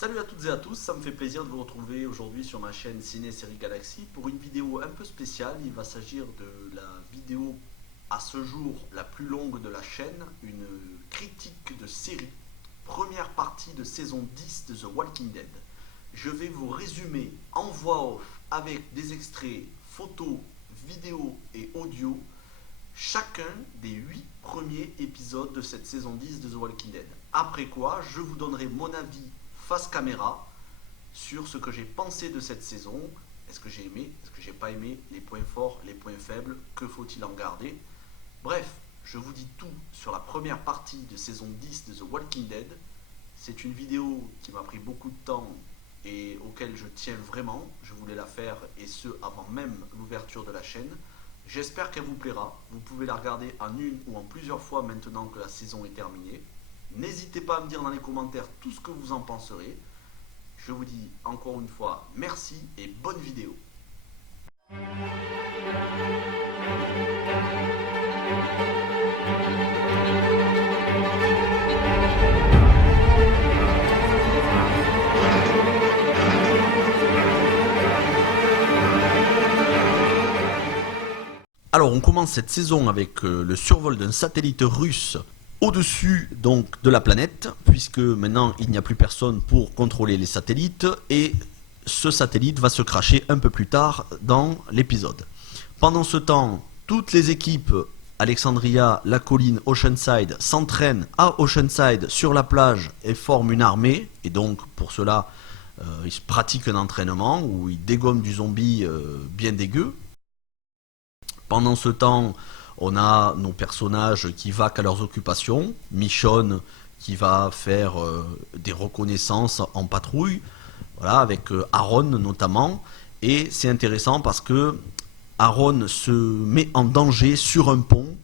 Salut à toutes et à tous, ça me fait plaisir de vous retrouver aujourd'hui sur ma chaîne Ciné Série Galaxy pour une vidéo un peu spéciale. Il va s'agir de la vidéo à ce jour la plus longue de la chaîne, une critique de série, première partie de saison 10 de The Walking Dead. Je vais vous résumer en voix off avec des extraits photos, vidéos et audio chacun des 8 premiers épisodes de cette saison 10 de The Walking Dead. Après quoi, je vous donnerai mon avis face caméra sur ce que j'ai pensé de cette saison. Est-ce que j'ai aimé, est-ce que j'ai pas aimé, les points forts, les points faibles, que faut-il en garder. Bref, je vous dis tout sur la première partie de saison 10 de The Walking Dead. C'est une vidéo qui m'a pris beaucoup de temps et auquel je tiens vraiment. Je voulais la faire et ce avant même l'ouverture de la chaîne. J'espère qu'elle vous plaira. Vous pouvez la regarder en une ou en plusieurs fois maintenant que la saison est terminée. N'hésitez pas à me dire dans les commentaires tout ce que vous en penserez. Je vous dis encore une fois merci et bonne vidéo. Alors on commence cette saison avec le survol d'un satellite russe au-dessus donc de la planète, puisque maintenant il n'y a plus personne pour contrôler les satellites, et ce satellite va se crasher un peu plus tard dans l'épisode. Pendant ce temps, toutes les équipes, Alexandria, la colline, Oceanside, s'entraînent à Oceanside sur la plage et forment une armée, et donc pour cela ils pratiquent un entraînement où ils dégomment du zombie bien dégueu. Pendant ce temps, on a nos personnages qui vaquent à leurs occupations. Michonne qui va faire des reconnaissances en patrouille, voilà, avec Aaron notamment. Et c'est intéressant parce que Aaron se met en danger sur un pont,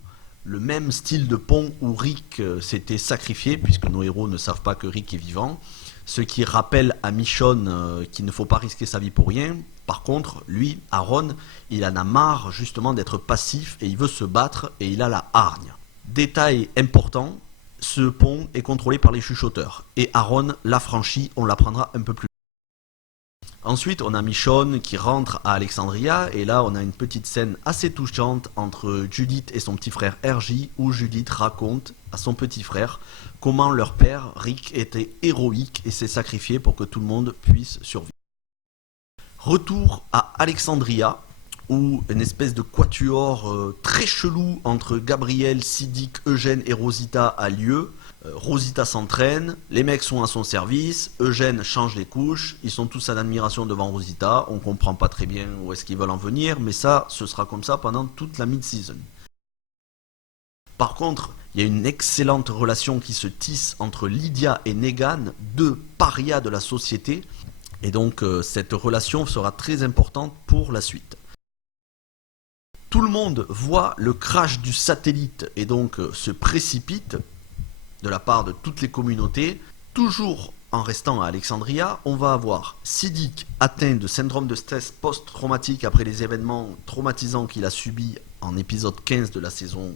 le même style de pont où Rick s'était sacrifié, puisque nos héros ne savent pas que Rick est vivant. Ce qui rappelle à Michonne qu'il ne faut pas risquer sa vie pour rien. Par contre, lui, Aaron, il en a marre justement d'être passif et il veut se battre et il a la hargne. Détail important, ce pont est contrôlé par les chuchoteurs et Aaron l'a franchi, on l'apprendra un peu plus. Ensuite, on a Michonne qui rentre à Alexandria et là, on a une petite scène assez touchante entre Judith et son petit frère RJ où Judith raconte à son petit frère comment leur père, Rick, était héroïque et s'est sacrifié pour que tout le monde puisse survivre. Retour à Alexandria, où une espèce de quatuor très chelou entre Gabriel, Siddiq, Eugène et Rosita a lieu. Rosita s'entraîne, les mecs sont à son service, Eugène change les couches, ils sont tous en admiration devant Rosita, on comprend pas très bien où est-ce qu'ils veulent en venir, mais ça, ce sera comme ça pendant toute la mid-season. Par contre, il y a une excellente relation qui se tisse entre Lydia et Negan, deux parias de la société, et donc cette relation sera très importante pour la suite. Tout le monde voit le crash du satellite et donc se précipite de la part de toutes les communautés. Toujours en restant à Alexandria, on va avoir Siddiq atteint de syndrome de stress post-traumatique après les événements traumatisants qu'il a subis en épisode 15 de la saison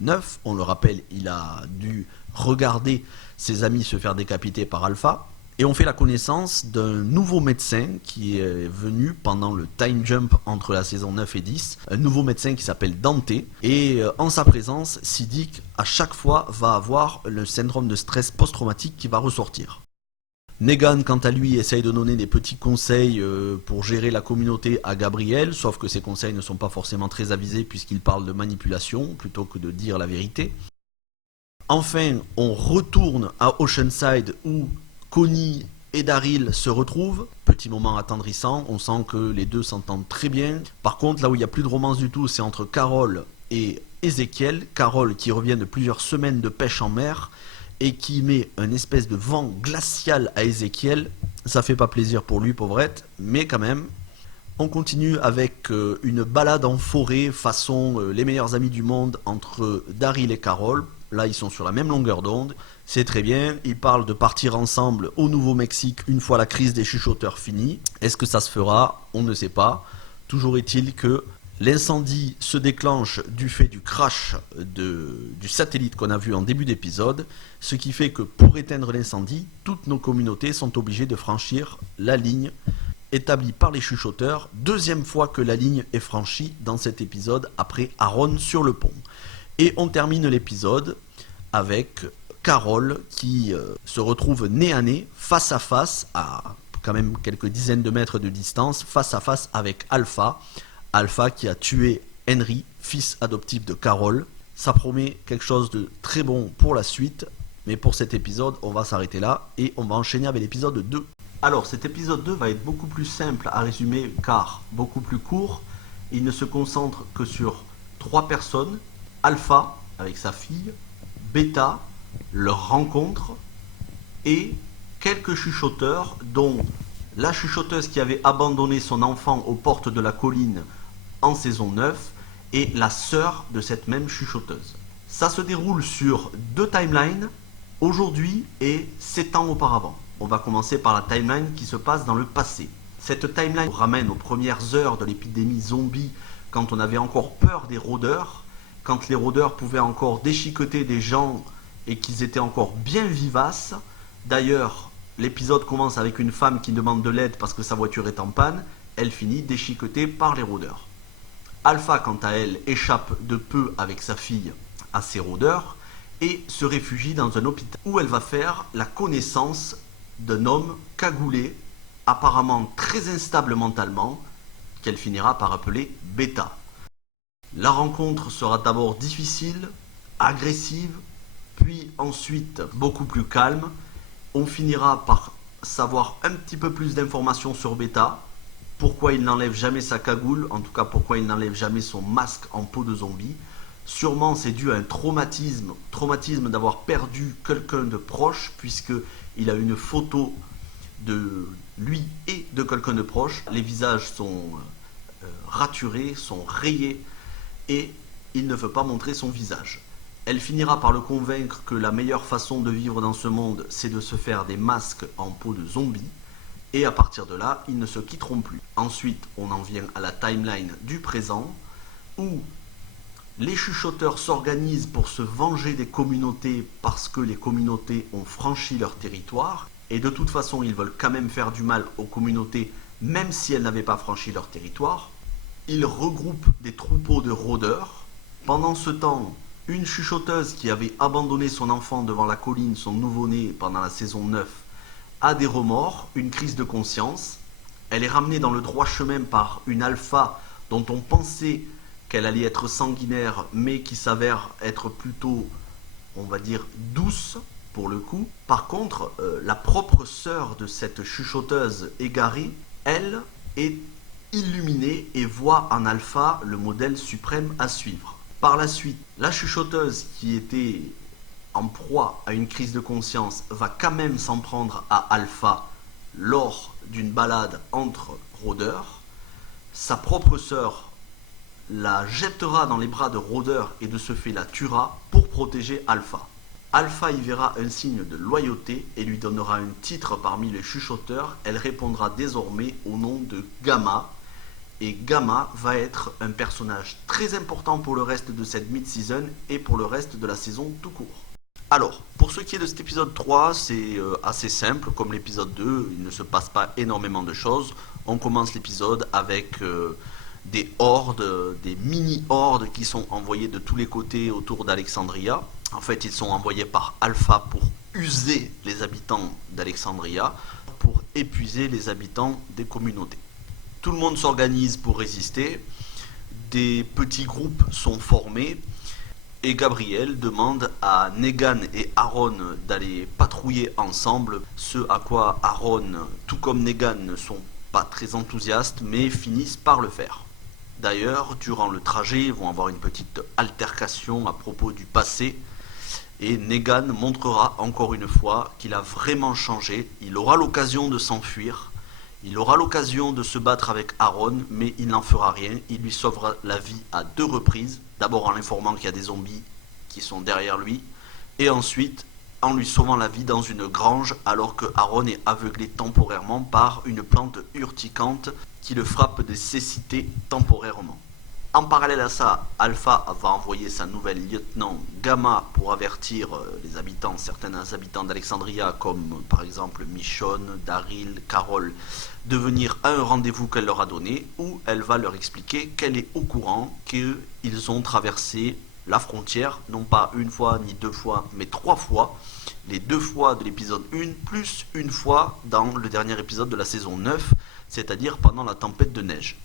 9. On le rappelle, il a dû regarder ses amis se faire décapiter par Alpha. Et on fait la connaissance d'un nouveau médecin qui est venu pendant le time jump entre la saison 9 et 10. Un nouveau médecin qui s'appelle Dante. Et en sa présence, Siddiq, à chaque fois, va avoir le syndrome de stress post-traumatique qui va ressortir. Negan, quant à lui, essaye de donner des petits conseils pour gérer la communauté à Gabriel, sauf que ces conseils ne sont pas forcément très avisés puisqu'il parle de manipulation plutôt que de dire la vérité. Enfin, on retourne à Oceanside où Connie et Daryl se retrouvent. Petit moment attendrissant, on sent que les deux s'entendent très bien. Par contre, là où il n'y a plus de romance du tout, c'est entre Carol et Ezekiel. Carol qui revient de plusieurs semaines de pêche en mer et qui met un espèce de vent glacial à Ezekiel. Ça fait pas plaisir pour lui, pauvrette, mais quand même. On continue avec une balade en forêt façon les meilleurs amis du monde entre Daryl et Carol. Là, ils sont sur la même longueur d'onde. C'est très bien. Ils parlent de partir ensemble au Nouveau-Mexique une fois la crise des chuchoteurs finie. Est-ce que ça se fera? On ne sait pas. Toujours est-il que L'incendie se déclenche du fait du crash du satellite qu'on a vu en début d'épisode, ce qui fait que pour éteindre l'incendie, toutes nos communautés sont obligées de franchir la ligne établie par les chuchoteurs, deuxième fois que la ligne est franchie dans cet épisode après Aaron sur le pont. Et on termine l'épisode avec Carol qui se retrouve nez à nez, face à face, à quand même quelques dizaines de mètres de distance, face à face avec Alpha. Alpha qui a tué Henry, fils adoptif de Carol. Ça promet quelque chose de très bon pour la suite, mais pour cet épisode, on va s'arrêter là et on va enchaîner avec l'épisode 2. Alors, cet épisode 2 va être beaucoup plus simple à résumer car beaucoup plus court. Il ne se concentre que sur 3 personnes. Alpha, avec sa fille, Beta, leur rencontre, et quelques chuchoteurs, dont la chuchoteuse qui avait abandonné son enfant aux portes de la colline en saison 9 et la sœur de cette même chuchoteuse. Ça se déroule sur 2 timelines, aujourd'hui et 7 ans auparavant. On va commencer par la timeline qui se passe dans le passé. Cette timeline nous ramène aux premières heures de l'épidémie zombie, quand on avait encore peur des rôdeurs, quand les rôdeurs pouvaient encore déchiqueter des gens et qu'ils étaient encore bien vivaces. D'ailleurs, l'épisode commence avec une femme qui demande de l'aide parce que sa voiture est en panne. Elle finit déchiquetée par les rôdeurs. Alpha, quant à elle, échappe de peu avec sa fille à ces rôdeurs et se réfugie dans un hôpital où elle va faire la connaissance d'un homme cagoulé, apparemment très instable mentalement, qu'elle finira par appeler Beta. La rencontre sera d'abord difficile, agressive, puis ensuite beaucoup plus calme. On finira par savoir un petit peu plus d'informations sur Beta, pourquoi il n'enlève jamais sa cagoule, en tout cas pourquoi il n'enlève jamais son masque en peau de zombie. Sûrement c'est dû à un traumatisme d'avoir perdu quelqu'un de proche, puisqu'il a une photo de lui et de quelqu'un de proche. Les visages sont raturés, sont rayés, et il ne veut pas montrer son visage. Elle finira par le convaincre que la meilleure façon de vivre dans ce monde, c'est de se faire des masques en peau de zombie. Et à partir de là, ils ne se quitteront plus. Ensuite, on en vient à la timeline du présent, où les chuchoteurs s'organisent pour se venger des communautés parce que les communautés ont franchi leur territoire. Et de toute façon, ils veulent quand même faire du mal aux communautés, même si elles n'avaient pas franchi leur territoire. Ils regroupent des troupeaux de rôdeurs. Pendant ce temps, une chuchoteuse qui avait abandonné son enfant devant la colline, son nouveau-né, pendant la saison 9, a des remords, une crise de conscience. Elle est ramenée dans le droit chemin par une alpha dont on pensait qu'elle allait être sanguinaire, mais qui s'avère être plutôt, on va dire, douce pour le coup. Par contre, la propre sœur de cette chuchoteuse égarée, elle, est illuminée et voit en alpha le modèle suprême à suivre. Par la suite, la chuchoteuse qui était en proie à une crise de conscience va quand même s'en prendre à Alpha lors d'une balade entre rôdeurs. Sa propre sœur la jettera dans les bras de rôdeurs et de ce fait la tuera pour protéger Alpha. Alpha y verra un signe de loyauté et lui donnera un titre parmi les chuchoteurs. Elle répondra désormais au nom de Gamma. Et Gamma va être un personnage très important pour le reste de cette mid-season et pour le reste de la saison tout court. Alors, pour ce qui est de cet épisode 3, c'est assez simple, comme l'épisode 2, il ne se passe pas énormément de choses. On commence l'épisode avec des hordes, des mini-hordes qui sont envoyées de tous les côtés autour d'Alexandria. En fait, ils sont envoyés par Alpha pour user les habitants d'Alexandria, pour épuiser les habitants des communautés. Tout le monde s'organise pour résister, des petits groupes sont formés, et Gabriel demande à Negan et Aaron d'aller patrouiller ensemble, ce à quoi Aaron, tout comme Negan, ne sont pas très enthousiastes, mais finissent par le faire. D'ailleurs, durant le trajet, ils vont avoir une petite altercation à propos du passé, et Negan montrera encore une fois qu'il a vraiment changé. Il aura l'occasion de s'enfuir, il aura l'occasion de se battre avec Aaron, mais il n'en fera rien. Il lui sauvera la vie à 2 reprises. D'abord en l'informant qu'il y a des zombies qui sont derrière lui, et ensuite en lui sauvant la vie dans une grange alors que Aaron est aveuglé temporairement par une plante urticante qui le frappe de cécité temporairement. En parallèle à ça, Alpha va envoyer sa nouvelle lieutenant Gamma pour avertir les habitants, certains habitants d'Alexandria, comme par exemple Michonne, Daryl, Carol, de venir à un rendez-vous qu'elle leur a donné, où elle va leur expliquer qu'elle est au courant qu'ils ont traversé la frontière, non pas une fois ni deux fois, mais trois fois. Les deux fois de l'épisode 1, plus une fois dans le dernier épisode de la saison 9, c'est-à-dire pendant la tempête de neige.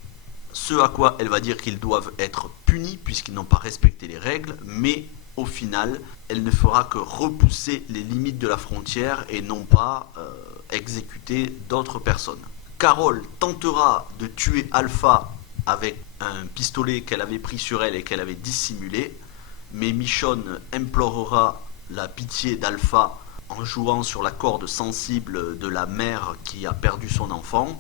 Ce à quoi elle va dire qu'ils doivent être punis puisqu'ils n'ont pas respecté les règles, mais au final, elle ne fera que repousser les limites de la frontière et non pas exécuter d'autres personnes. Carol tentera de tuer Alpha avec un pistolet qu'elle avait pris sur elle et qu'elle avait dissimulé, mais Michonne implorera la pitié d'Alpha en jouant sur la corde sensible de la mère qui a perdu son enfant.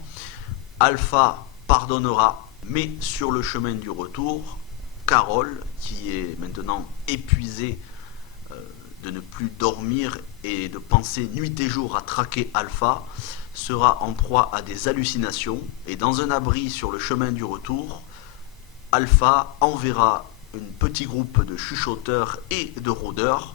Alpha pardonnera, mais sur le chemin du retour, Carol, qui est maintenant épuisée de ne plus dormir et de penser nuit et jour à traquer Alpha, sera en proie à des hallucinations et dans un abri sur le chemin du retour, Alpha enverra un petit groupe de chuchoteurs et de rôdeurs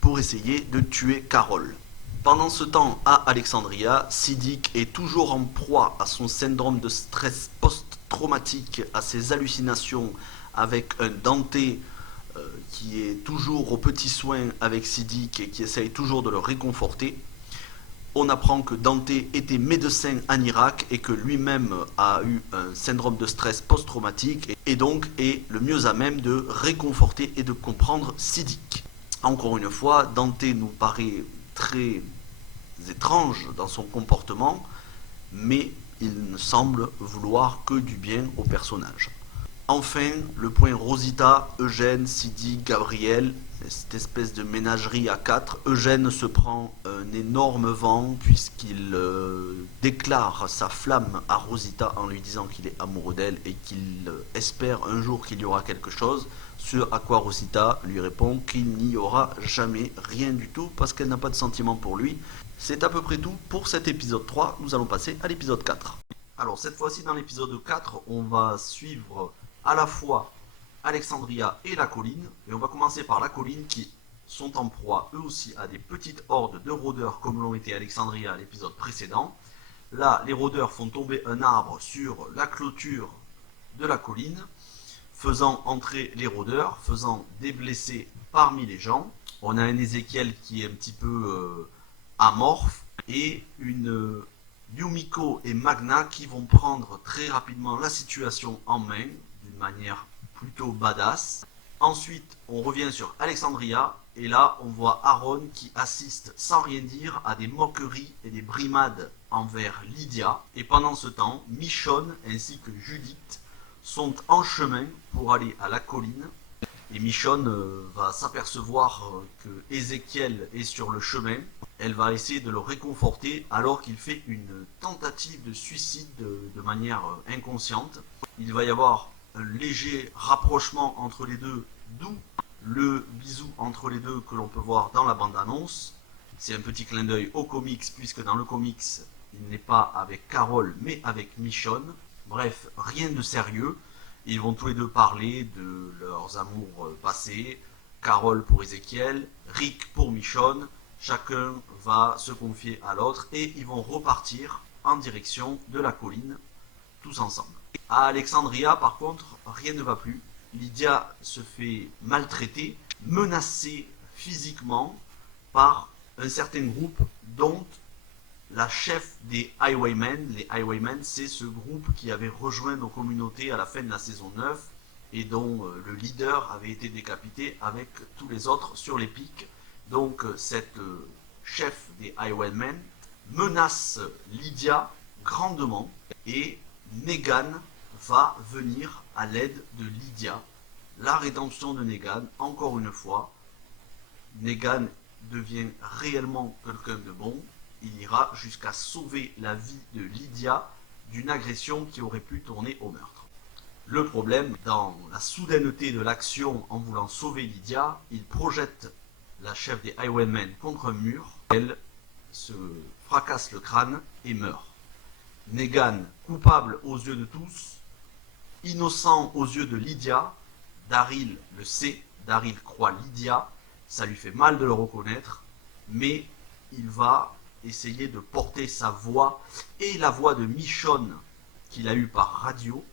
pour essayer de tuer Carol. Pendant ce temps, à Alexandria, Siddiq est toujours en proie à son syndrome de stress post-traumatique, à ses hallucinations, avec un Dante qui est toujours aux petits soins avec Siddiq et qui essaye toujours de le réconforter. On apprend que Dante était médecin en Irak et que lui-même a eu un syndrome de stress post-traumatique et donc est le mieux à même de réconforter et de comprendre Siddiq. Encore une fois, Dante nous paraît très étrange dans son comportement, mais il ne semble vouloir que du bien au personnage. Enfin, le point Rosita, Eugène, Siddiq, Gabriel, cette espèce de ménagerie à quatre. Eugène se prend un énorme vent puisqu'il déclare sa flamme à Rosita en lui disant qu'il est amoureux d'elle et qu'il espère un jour qu'il y aura quelque chose. Ce à quoi Rosita lui répond qu'il n'y aura jamais rien du tout parce qu'elle n'a pas de sentiment pour lui. C'est à peu près tout pour cet épisode 3. Nous allons passer à l'épisode 4. Alors cette fois-ci dans l'épisode 4, on va suivre à la fois Alexandria et la colline, et on va commencer par la colline qui sont en proie eux aussi à des petites hordes de rôdeurs comme l'ont été Alexandria à l'épisode précédent. Là, les rôdeurs font tomber un arbre sur la clôture de la colline, faisant entrer les rôdeurs, faisant des blessés parmi les gens. On a un Ézéchiel qui est un petit peu amorphe et une Yumiko et Magna qui vont prendre très rapidement la situation en main d'une manière plutôt badass. Ensuite, on revient sur Alexandria et là, on voit Aaron qui assiste sans rien dire à des moqueries et des brimades envers Lydia. Et pendant ce temps, Michonne ainsi que Judith sont en chemin pour aller à la colline. Et Michonne va s'apercevoir que Ézéchiel est sur le chemin. Elle va essayer de le réconforter alors qu'il fait une tentative de suicide de manière inconsciente. Il va y avoir un léger rapprochement entre les deux, d'où le bisou entre les deux que l'on peut voir dans la bande-annonce. C'est un petit clin d'œil au comics, puisque dans le comics, il n'est pas avec Carol, mais avec Michonne. Bref, rien de sérieux. Ils vont tous les deux parler de leurs amours passés. Carol pour Ézéchiel, Rick pour Michonne. Chacun va se confier à l'autre et ils vont repartir en direction de la colline, tous ensemble. À Alexandria, par contre, rien ne va plus. Lydia se fait maltraiter, menacée physiquement par un certain groupe, dont la chef des Highwaymen. Les Highwaymen, c'est ce groupe qui avait rejoint nos communautés à la fin de la saison 9 et dont le leader avait été décapité avec tous les autres sur les pics. Donc cette chef des Highwaymen menace Lydia grandement et Negan va venir à l'aide de Lydia. La rédemption de Negan, encore une fois. Negan devient réellement quelqu'un de bon. Il ira jusqu'à sauver la vie de Lydia d'une agression qui aurait pu tourner au meurtre. Le problème, dans la soudaineté de l'action en voulant sauver Lydia, il projette la chef des Highwaymen contre un mur. Elle se fracasse le crâne et meurt. Negan, coupable aux yeux de tous, Innocent aux yeux de Lydia, Daryl le sait, Daryl croit Lydia, ça lui fait mal de le reconnaître, mais il va essayer de porter sa voix et la voix de Michonne qu'il a eue par radio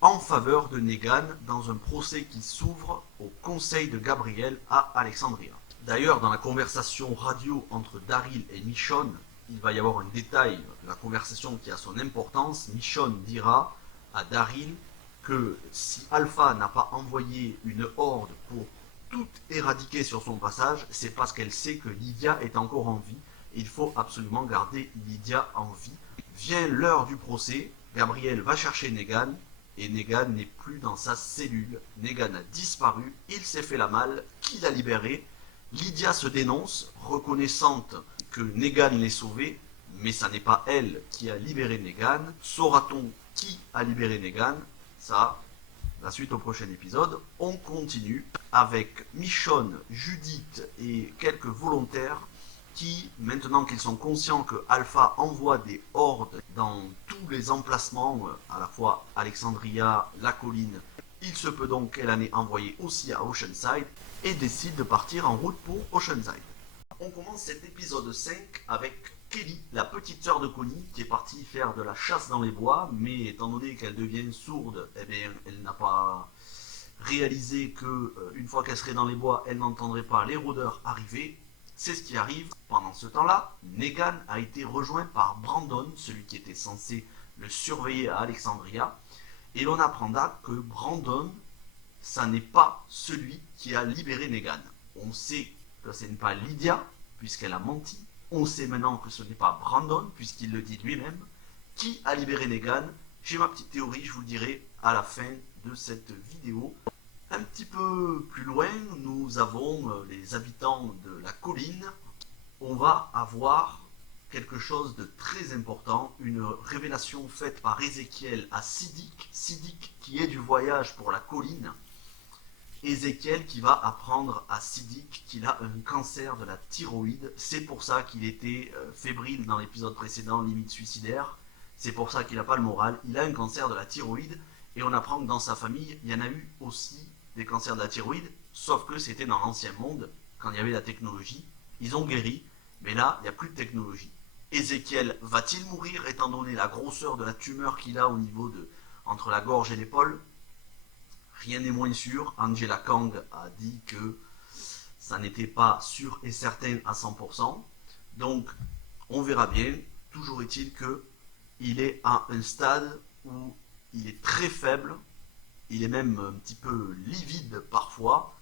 en faveur de Negan dans un procès qui s'ouvre au conseil de Gabriel à Alexandria. D'ailleurs, dans la conversation radio entre Daryl et Michonne, il va y avoir un détail de la conversation qui a son importance. Michonne dira à Daryl que si Alpha n'a pas envoyé une horde pour tout éradiquer sur son passage, c'est parce qu'elle sait que Lydia est encore en vie. Il faut absolument garder Lydia en vie. Vient l'heure du procès, Gabriel va chercher Negan, et Negan n'est plus dans sa cellule. Negan a disparu, il s'est fait la malle, qui l'a libéré. Lydia se dénonce, reconnaissante que Negan l'ait sauvée, mais ça n'est pas elle qui a libéré Negan. Saura-t-on qui a libéré Negan? Ça, la suite au prochain épisode. On continue avec Michonne, Judith et quelques volontaires qui, maintenant qu'ils sont conscients que Alpha envoie des hordes dans tous les emplacements, à la fois Alexandria, la colline, il se peut donc qu'elle en ait envoyé aussi à Oceanside, et décide de partir en route pour Oceanside. On commence cet épisode 5 avec Kelly, la petite sœur de Connie, qui est partie faire de la chasse dans les bois, mais étant donné qu'elle devient sourde, eh bien, elle n'a pas réalisé que une fois qu'elle serait dans les bois, elle n'entendrait pas les rôdeurs arriver. C'est ce qui arrive. Pendant ce temps-là, Negan a été rejoint par Brandon, celui qui était censé le surveiller à Alexandria, et l'on apprendra que Brandon, ça n'est pas celui qui a libéré Negan. On sait que ce n'est pas Lydia, puisqu'elle a menti. On sait maintenant que ce n'est pas Brandon, puisqu'il le dit lui-même. Qui a libéré Negan? J'ai ma petite théorie, je vous le dirai à la fin de cette vidéo. Un petit peu plus loin, nous avons les habitants de la colline. On va avoir quelque chose de très important, une révélation faite par Ézéchiel à Siddiq. Siddiq qui est du voyage pour la colline. Ézéchiel qui va apprendre à Siddiq qu'il a un cancer de la thyroïde. C'est pour ça qu'il était fébrile dans l'épisode précédent, limite suicidaire. C'est pour ça qu'il n'a pas le moral. Il a un cancer de la thyroïde et on apprend que dans sa famille, il y en a eu aussi des cancers de la thyroïde, sauf que c'était dans l'ancien monde, quand il y avait la technologie. Ils ont guéri, mais là, il n'y a plus de technologie. Ézéchiel va-t-il mourir étant donné la grosseur de la tumeur qu'il a au niveau de entre la gorge et l'épaule? Rien n'est moins sûr. Angela Kang a dit que ça n'était pas sûr et certain à 100%. Donc, on verra bien. Toujours est-il que il est à un stade où il est très faible. Il est même un petit peu livide parfois.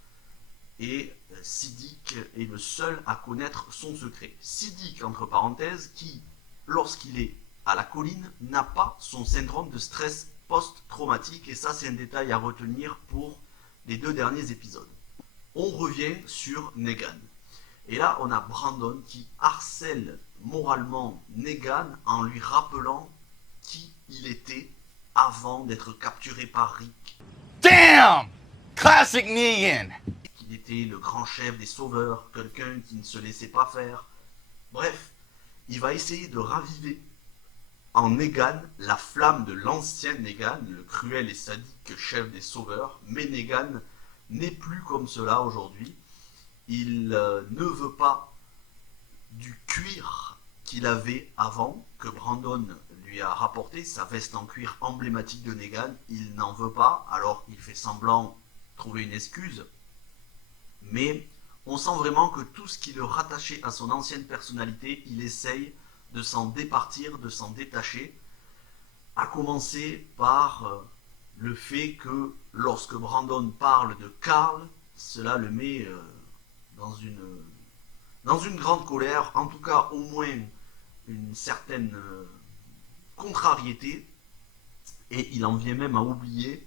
Et Siddiq est le seul à connaître son secret. Siddiq, entre parenthèses, qui, lorsqu'il est à la colline, n'a pas son syndrome de stress post-traumatique, et ça c'est un détail à retenir pour les 2 derniers épisodes. On revient sur Negan. Et là on a Brandon qui harcèle moralement Negan en lui rappelant qui il était avant d'être capturé par Rick. Damn! Classic Negan! Qu'il était le grand chef des sauveurs, quelqu'un qui ne se laissait pas faire. Bref, il va essayer de raviver en Negan la flamme de l'ancien Negan, le cruel et sadique chef des sauveurs. Mais Negan n'est plus comme cela aujourd'hui. Il ne veut pas du cuir qu'il avait avant, que Brandon lui a rapporté, sa veste en cuir emblématique de Negan. Il n'en veut pas, alors il fait semblant trouver une excuse. Mais on sent vraiment que tout ce qui le rattachait à son ancienne personnalité, il essaye de s'en départir, de s'en détacher, à commencer par le fait que lorsque Brandon parle de Carl, cela le met dans une grande colère, en tout cas au moins une certaine contrariété, et il en vient même à oublier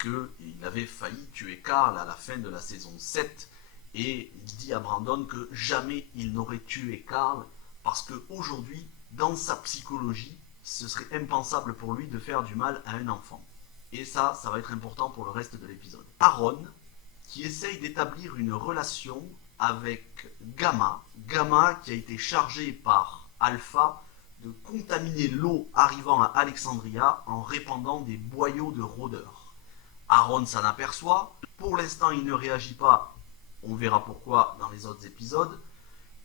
qu'il avait failli tuer Carl à la fin de la saison 7, et il dit à Brandon que jamais il n'aurait tué Carl, parce qu'aujourd'hui, dans sa psychologie, ce serait impensable pour lui de faire du mal à un enfant. Et ça va être important pour le reste de l'épisode. Aaron, qui essaye d'établir une relation avec Gamma. Gamma qui a été chargé par Alpha de contaminer l'eau arrivant à Alexandria en répandant des boyaux de rôdeurs. Aaron s'en aperçoit. Pour l'instant, il ne réagit pas. On verra pourquoi dans les autres épisodes.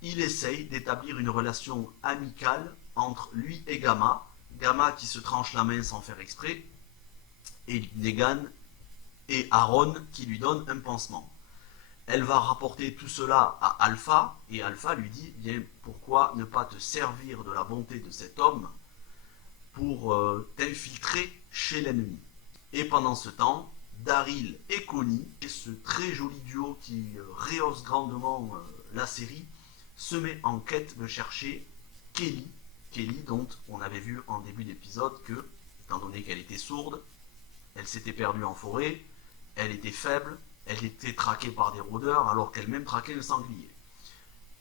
Il essaye d'établir une relation amicale entre lui et Gamma. Gamma qui se tranche la main sans faire exprès. Et Negan et Aaron qui lui donne un pansement. Elle va rapporter tout cela à Alpha, et Alpha lui dit, bien, pourquoi ne pas te servir de la bonté de cet homme pour t'infiltrer chez l'ennemi. Et pendant ce temps, Daryl et Connie, ce très joli duo qui rehausse grandement la série, se met en quête de chercher Kelly. Kelly dont on avait vu en début d'épisode que, étant donné qu'elle était sourde, elle s'était perdue en forêt, elle était faible, elle était traquée par des rôdeurs alors qu'elle-même traquait le sanglier.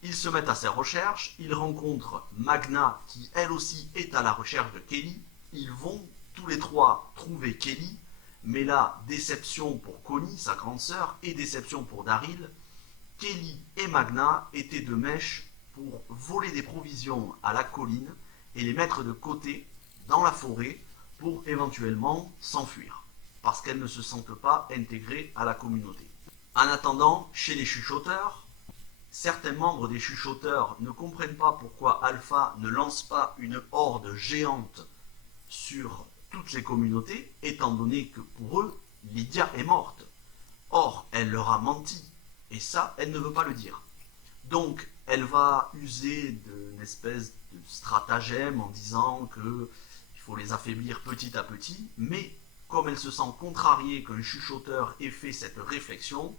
Ils se mettent à ses recherches, ils rencontrent Magna qui elle aussi est à la recherche de Kelly. Ils vont tous les trois trouver Kelly, mais là, déception pour Connie, sa grande sœur, et déception pour Daryl. Kelly et Magna étaient de mèche pour voler des provisions à la colline et les mettre de côté dans la forêt pour éventuellement s'enfuir, parce qu'elles ne se sentent pas intégrées à la communauté. En attendant, chez les chuchoteurs, certains membres des chuchoteurs ne comprennent pas pourquoi Alpha ne lance pas une horde géante sur toutes les communautés, étant donné que pour eux, Lydia est morte. Or, elle leur a menti, et ça, elle ne veut pas le dire. Donc, elle va user d'une espèce de stratagème en disant qu'il faut les affaiblir petit à petit, mais comme elle se sent contrariée qu'un chuchoteur ait fait cette réflexion,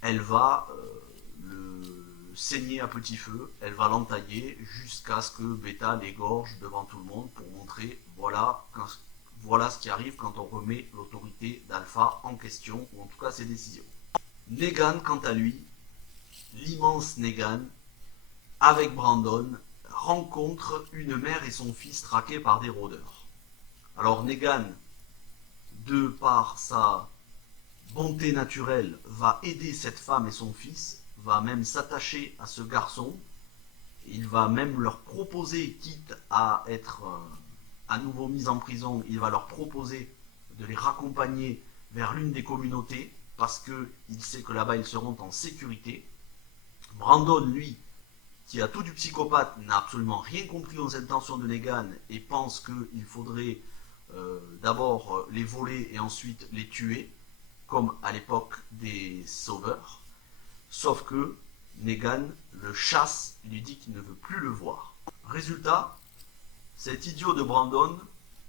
elle va le saigner à petit feu, elle va l'entailler jusqu'à ce que Beta l'égorge devant tout le monde pour montrer voilà ce qui arrive quand on remet l'autorité d'Alpha en question, ou en tout cas ses décisions. Negan, quant à lui, l'immense Negan, avec Brandon, rencontre une mère et son fils traqués par des rôdeurs. Alors Negan, de par sa bonté naturelle, va aider cette femme et son fils, va même s'attacher à ce garçon, il va même leur proposer, quitte à être à nouveau mis en prison, il va leur proposer de les raccompagner vers l'une des communautés, parce qu'il sait que là-bas ils seront en sécurité. Brandon, lui, qui a tout du psychopathe, n'a absolument rien compris aux intentions de Negan et pense qu'il faudrait d'abord les voler et ensuite les tuer, comme à l'époque des sauveurs. Sauf que Negan le chasse, il lui dit qu'il ne veut plus le voir. Résultat, cet idiot de Brandon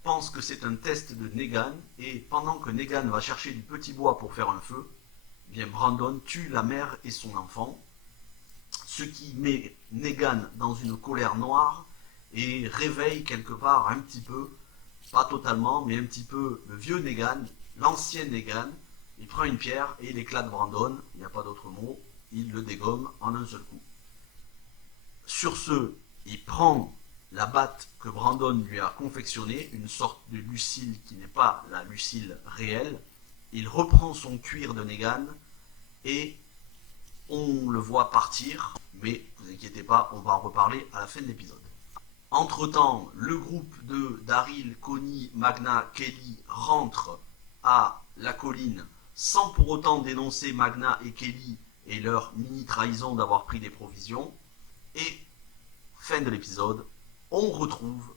pense que c'est un test de Negan, et pendant que Negan va chercher du petit bois pour faire un feu, eh bien Brandon tue la mère et son enfant, ce qui met Negan dans une colère noire et réveille quelque part un petit peu, pas totalement, mais un petit peu le vieux Negan, l'ancien Negan. Il prend une pierre et il éclate Brandon, il n'y a pas d'autre mot, il le dégomme en un seul coup. Sur ce, il prend la batte que Brandon lui a confectionnée, une sorte de Lucille qui n'est pas la Lucille réelle. Il reprend son cuir de Negan et on le voit partir, mais ne vous inquiétez pas, on va en reparler à la fin de l'épisode. Entre-temps, le groupe de Daryl, Connie, Magna, Kelly rentre à la colline sans pour autant dénoncer Magna et Kelly et leur mini-trahison d'avoir pris des provisions. Et, fin de l'épisode, on retrouve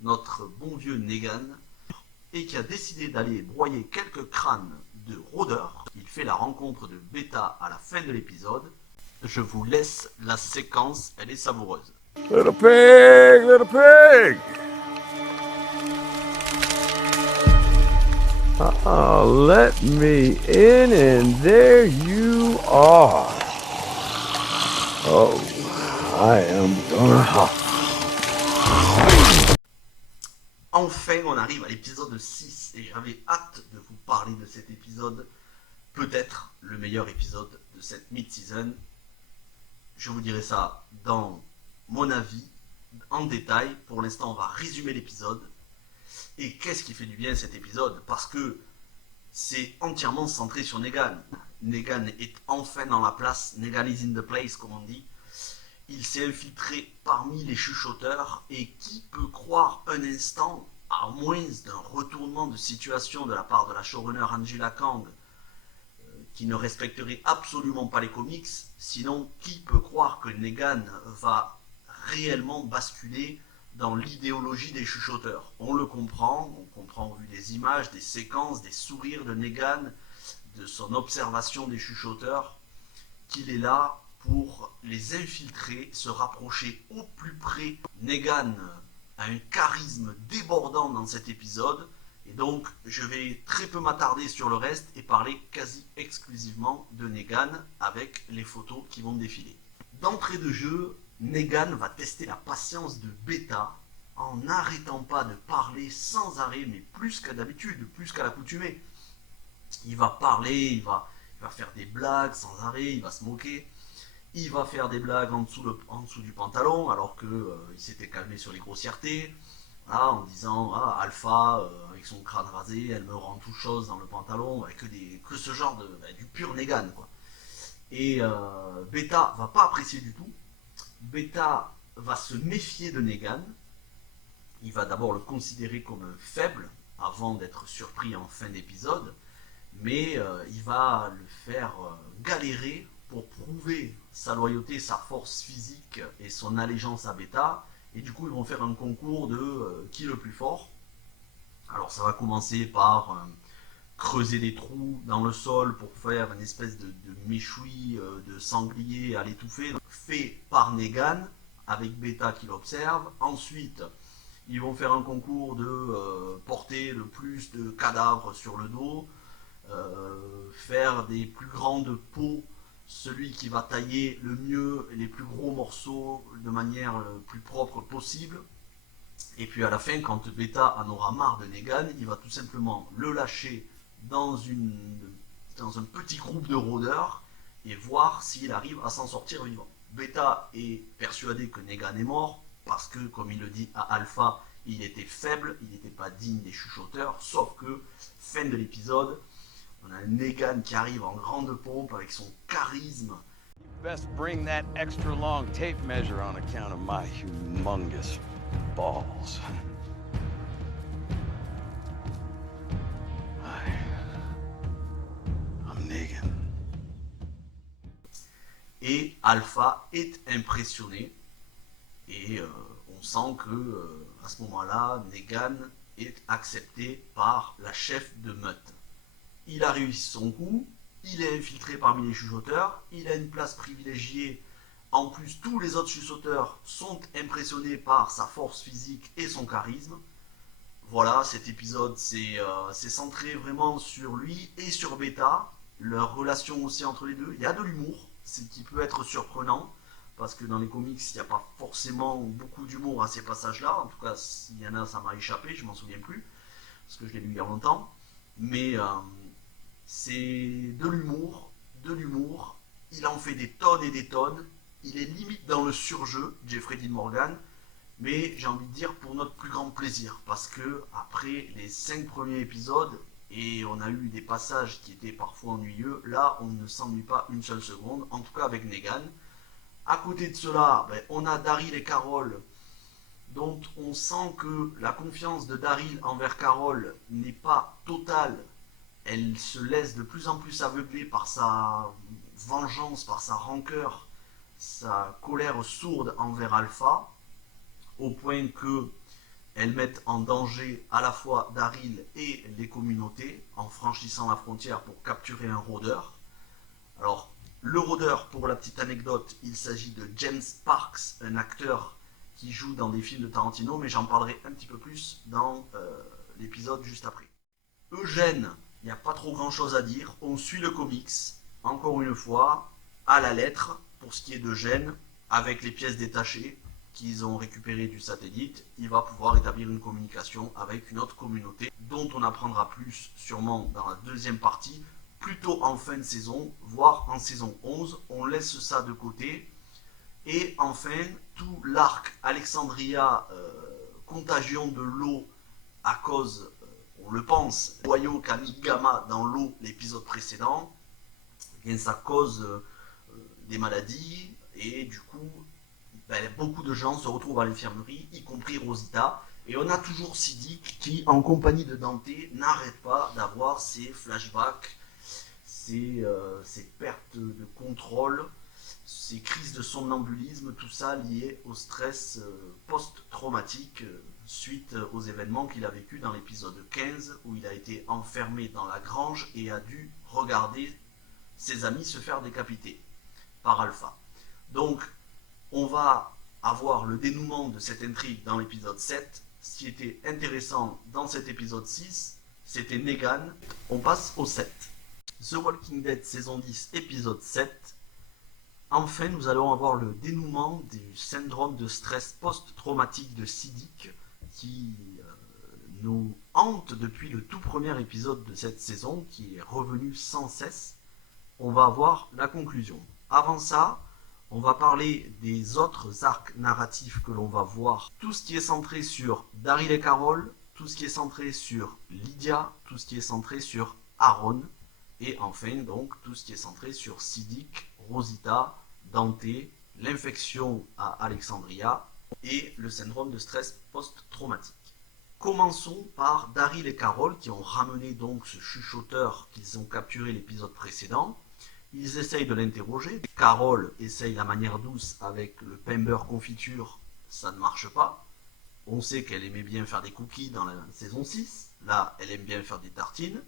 notre bon vieux Negan et qui a décidé d'aller broyer quelques crânes de rôdeurs. Il fait la rencontre de Beta à la fin de l'épisode. Je vous laisse la séquence, elle est savoureuse. Little pig, little pig. Let me in, and there you are. Oh, I am gonna huff. Enfin, on arrive à l'épisode 6 et j'avais hâte de vous parler de cet épisode, peut-être le meilleur épisode de cette mid-season. Je vous dirai ça dans mon avis, en détail. Pour l'instant, on va résumer l'épisode. Et qu'est-ce qui fait du bien cet épisode? Parce que c'est entièrement centré sur Negan. Negan est enfin dans la place, Negan is in the place, comme on dit. Il s'est infiltré parmi les chuchoteurs, et qui peut croire un instant, à moins d'un retournement de situation de la part de la showrunner Angela Kang, qui ne respecterait absolument pas les comics, sinon qui peut croire que Negan va réellement basculer dans l'idéologie des chuchoteurs? On le comprend, on comprend au vu des images, des séquences, des sourires de Negan, de son observation des chuchoteurs, qu'il est là pour les infiltrer, se rapprocher au plus près. Negan a un charisme débordant dans cet épisode, et donc je vais très peu m'attarder sur le reste et parler quasi exclusivement de Negan avec les photos qui vont défiler. D'entrée de jeu, Negan va tester la patience de Beta en n'arrêtant pas de parler sans arrêt, mais plus qu'à d'habitude, plus qu'à l'accoutumée. Il va parler, il va faire des blagues sans arrêt, il va se moquer. Il va faire des blagues en dessous du pantalon, alors qu'il s'était calmé sur les grossièretés, voilà, en disant Alpha, avec son crâne rasé, elle me rend tout chose dans le pantalon, avec que ce genre du pur Negan, quoi. Et Beta va pas apprécier du tout. Beta va se méfier de Negan. Il va d'abord le considérer comme un faible, avant d'être surpris en fin d'épisode, mais il va le faire galérer pour prouver sa loyauté, sa force physique et son allégeance à Beta. Et du coup, ils vont faire un concours de qui est le plus fort. Alors, ça va commencer par creuser des trous dans le sol pour faire une espèce de méchoui de sanglier à l'étouffer, fait par Negan, avec Beta qui l'observe. Ensuite, ils vont faire un concours de porter le plus de cadavres sur le dos, faire des plus grandes peaux, celui qui va tailler le mieux les plus gros morceaux de manière le plus propre possible. Et puis à la fin, quand Beta en aura marre de Negan, il va tout simplement le lâcher dans un petit groupe de rôdeurs et voir s'il arrive à s'en sortir vivant. Beta est persuadé que Negan est mort parce que, comme il le dit à Alpha, il était faible, il n'était pas digne des chuchoteurs, sauf que, fin de l'épisode, on a un Negan qui arrive en grande pompe avec son charisme. Best bring that extra long tape measure on account of my humongous balls. I'm Negan. Et Alpha est impressionné. Et on sent que à ce moment-là, Negan est accepté par la chef de meute. Il a réussi son coup, il est infiltré parmi les chuchoteurs, il a une place privilégiée. En plus, tous les autres chuchoteurs sont impressionnés par sa force physique et son charisme. Voilà, cet épisode c'est centré vraiment sur lui et sur Beta, leur relation aussi entre les deux. Il y a de l'humour, ce qui peut être surprenant, parce que dans les comics, il n'y a pas forcément beaucoup d'humour à ces passages-là. En tout cas, s'il y en a, ça m'a échappé, je m'en souviens plus, parce que je l'ai lu il y a longtemps. Mais c'est de l'humour, il en fait des tonnes et des tonnes, il est limite dans le surjeu, Jeffrey Dean Morgan, mais j'ai envie de dire pour notre plus grand plaisir, parce que après les 5 premiers épisodes, et on a eu des passages qui étaient parfois ennuyeux, là on ne s'ennuie pas une seule seconde, en tout cas avec Negan. À côté de cela, on a Daryl et Carol, dont on sent que la confiance de Daryl envers Carol n'est pas totale. Elle se laisse de plus en plus aveugler par sa vengeance, par sa rancœur, sa colère sourde envers Alpha, au point que elle mette en danger à la fois Daryl et les communautés en franchissant la frontière pour capturer un rôdeur. Alors, le rôdeur, pour la petite anecdote, il s'agit de James Sparks, un acteur qui joue dans des films de Tarantino, mais j'en parlerai un petit peu plus dans l'épisode juste après. Eugène, il n'y a pas trop grand chose à dire, on suit le comics, encore une fois, à la lettre, pour ce qui est d'Eugène, avec les pièces détachées qu'ils ont récupérées du satellite, il va pouvoir établir une communication avec une autre communauté, dont on apprendra plus sûrement dans la deuxième partie, plutôt en fin de saison, voire en saison 11, on laisse ça de côté. Et enfin, tout l'arc Alexandria, contagion de l'eau à cause, on le pense, Boyo qu'a mis Gamma dans l'eau l'épisode précédent, eh bien ça cause des maladies et du coup beaucoup de gens se retrouvent à l'infirmerie, y compris Rosita, Et on a toujours Siddiq qui, en compagnie de Dante, n'arrête pas d'avoir ses flashbacks, ses pertes de contrôle, ses crises de somnambulisme, tout ça lié au stress post-traumatique suite aux événements qu'il a vécu dans l'épisode 15 où il a été enfermé dans la grange et a dû regarder ses amis se faire décapiter par Alpha. Donc on va avoir le dénouement de cette intrigue dans l'épisode 7. Ce qui était intéressant dans cet épisode 6, c'était Negan. On passe au 7. The Walking Dead saison 10 épisode 7. Enfin, nous allons avoir le dénouement du syndrome de stress post-traumatique de Siddiq qui nous hante depuis le tout premier épisode de cette saison, qui est revenu sans cesse. On va avoir la conclusion. Avant ça, on va parler des autres arcs narratifs que l'on va voir. Tout ce qui est centré sur Daryl et Carol, tout ce qui est centré sur Lydia, tout ce qui est centré sur Aaron, et enfin donc tout ce qui est centré sur Siddiq, Rosita, Dante, l'infection à Alexandria et le syndrome de stress post-traumatique. Commençons par Daryl et Carol qui ont ramené donc ce chuchoteur qu'ils ont capturé l'épisode précédent. Ils essayent de l'interroger. Carol essaye la manière douce avec le pain beurre confiture, ça ne marche pas. On sait qu'elle aimait bien faire des cookies dans la saison 6. Là, elle aime bien faire des tartines.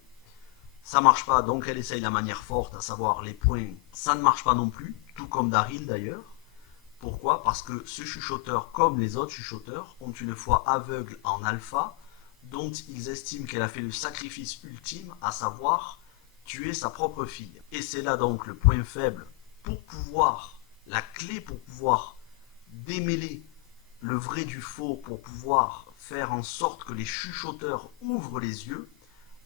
Ça marche pas, donc elle essaye la manière forte, à savoir les points. Ça ne marche pas non plus, tout comme Daryl d'ailleurs. Pourquoi ? Parce que ce chuchoteur, comme les autres chuchoteurs, ont une foi aveugle en Alpha, dont ils estiment qu'elle a fait le sacrifice ultime, à savoir tuer sa propre fille. Et c'est là donc le point faible pour pouvoir, la clé pour pouvoir démêler le vrai du faux, pour pouvoir faire en sorte que les chuchoteurs ouvrent les yeux,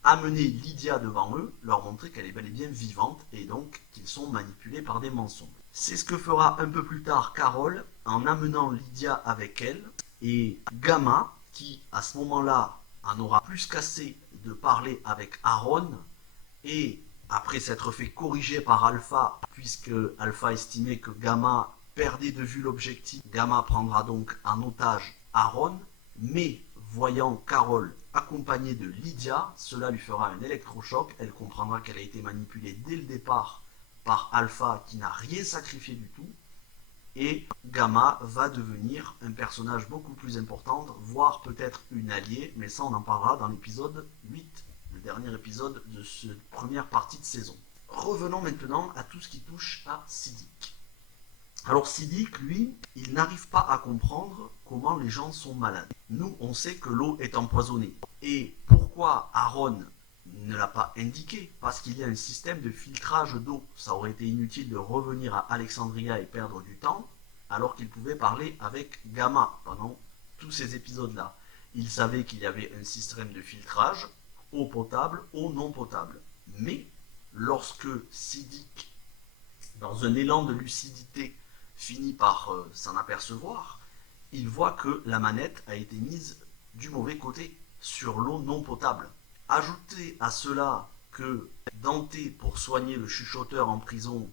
amener Lydia devant eux, leur montrer qu'elle est bel et bien vivante et donc qu'ils sont manipulés par des mensonges. C'est ce que fera un peu plus tard Carol en amenant Lydia avec elle et Gamma qui à ce moment-là en aura plus qu'assez de parler avec Aaron et après s'être fait corriger par Alpha puisque Alpha estimait que Gamma perdait de vue l'objectif, Gamma prendra donc en otage Aaron, mais voyant Carol accompagnée de Lydia, cela lui fera un électrochoc, elle comprendra qu'elle a été manipulée dès le départ par Alpha qui n'a rien sacrifié du tout, et Gamma va devenir un personnage beaucoup plus important, voire peut-être une alliée, mais ça on en parlera dans l'épisode 8, le dernier épisode de cette première partie de saison. Revenons maintenant à tout ce qui touche à Siddiq. Alors Siddiq, lui, il n'arrive pas à comprendre comment les gens sont malades. Nous, on sait que l'eau est empoisonnée. Et pourquoi Aaron ne l'a pas indiqué? Parce qu'il y a un système de filtrage d'eau. Ça aurait été inutile de revenir à Alexandria et perdre du temps, alors qu'il pouvait parler avec Gamma pendant tous ces épisodes-là. Il savait qu'il y avait un système de filtrage, eau potable, eau non potable. Mais lorsque Siddiq, dans un élan de lucidité, finit par s'en apercevoir, il voit que la manette a été mise du mauvais côté, sur l'eau non potable. Ajoutez à cela que Dante, pour soigner le chuchoteur en prison,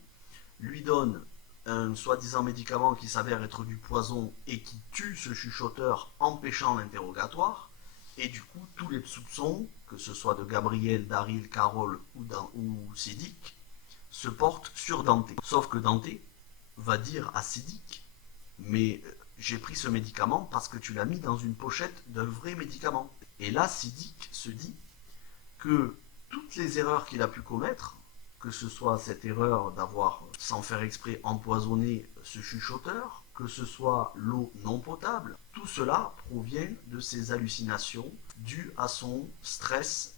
lui donne un soi-disant médicament qui s'avère être du poison et qui tue ce chuchoteur empêchant l'interrogatoire, et du coup tous les soupçons, que ce soit de Gabriel, Daryl, Carol ou Siddiq, se portent sur Dante. Sauf que Dante va dire à Siddiq, mais j'ai pris ce médicament parce que tu l'as mis dans une pochette d'un vrai médicament. Et là, Siddiq se dit que toutes les erreurs qu'il a pu commettre, que ce soit cette erreur d'avoir, sans faire exprès, empoisonné ce chuchoteur, que ce soit l'eau non potable, tout cela provient de ses hallucinations dues à son stress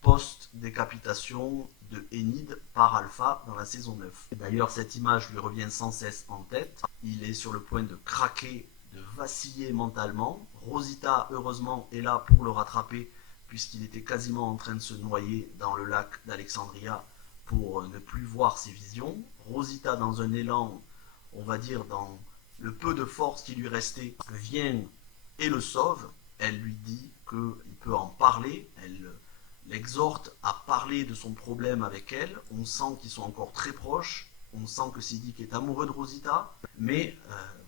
post-décapitation de Enid par Alpha dans la saison 9. D'ailleurs, cette image lui revient sans cesse en tête. Il est sur le point de craquer, de vaciller mentalement. Rosita, heureusement, est là pour le rattraper, puisqu'il était quasiment en train de se noyer dans le lac d'Alexandria pour ne plus voir ses visions. Rosita, dans un élan, on va dire, dans le peu de force qui lui restait, vient et le sauve. Elle lui dit qu'il peut en parler, elle l'exhorte à parler de son problème avec elle. On sent qu'ils sont encore très proches On sent que Siddiq est amoureux de Rosita, mais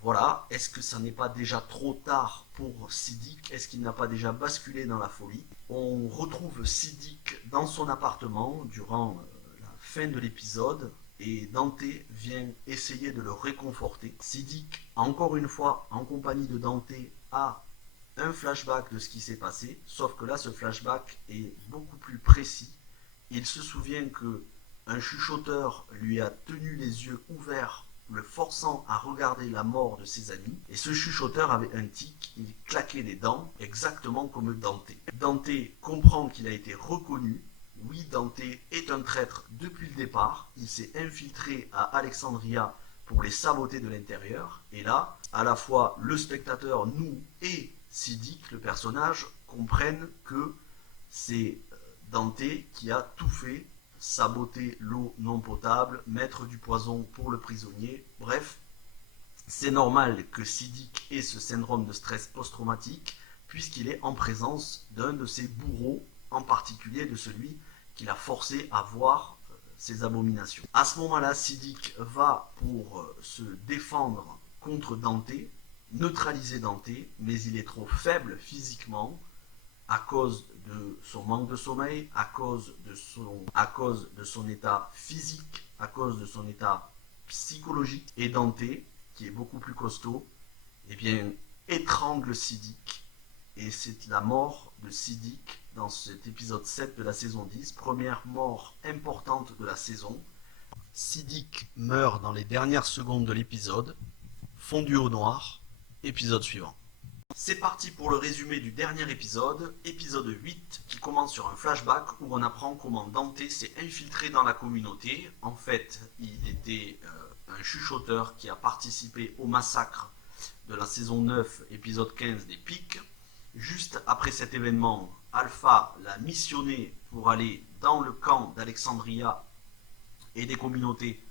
voilà, est-ce que ça n'est pas déjà trop tard pour Siddiq? Est-ce qu'il n'a pas déjà basculé dans la folie? On retrouve Siddiq dans son appartement durant la fin de l'épisode, et Dante vient essayer de le réconforter. Siddiq, encore une fois, en compagnie de Dante, a un flashback de ce qui s'est passé, sauf que là, ce flashback est beaucoup plus précis. Il se souvient que un chuchoteur lui a tenu les yeux ouverts, le forçant à regarder la mort de ses amis. Et ce chuchoteur avait un tic, il claquait des dents, exactement comme Dante. Dante comprend qu'il a été reconnu. Oui, Dante est un traître depuis le départ. Il s'est infiltré à Alexandria pour les saboter de l'intérieur. Et là, à la fois le spectateur, nous et Siddiq, le personnage, comprennent que c'est Dante qui a tout fait, saboter l'eau non potable, mettre du poison pour le prisonnier. Bref, c'est normal que Siddiq ait ce syndrome de stress post-traumatique puisqu'il est en présence d'un de ses bourreaux, en particulier de celui qui l'a forcé à voir ses abominations. À ce moment-là, Siddiq va pour se défendre contre Dante, neutraliser Dante, mais il est trop faible physiquement à cause de son manque de sommeil, à cause de son état physique, à cause de son état psychologique. Et Dante, qui est beaucoup plus costaud, eh bien, étrangle Siddiq. Et c'est la mort de Siddiq dans cet épisode 7 de la saison 10, première mort importante de la saison. Siddiq meurt dans les dernières secondes de l'épisode, fondu au noir, épisode suivant. C'est parti pour le résumé du dernier épisode, épisode 8, qui commence sur un flashback où on apprend comment Dante s'est infiltré dans la communauté. En fait, il était un chuchoteur qui a participé au massacre de la saison 9, épisode 15 des Pics. Juste après cet événement, Alpha l'a missionné pour aller dans le camp d'Alexandria et des communautés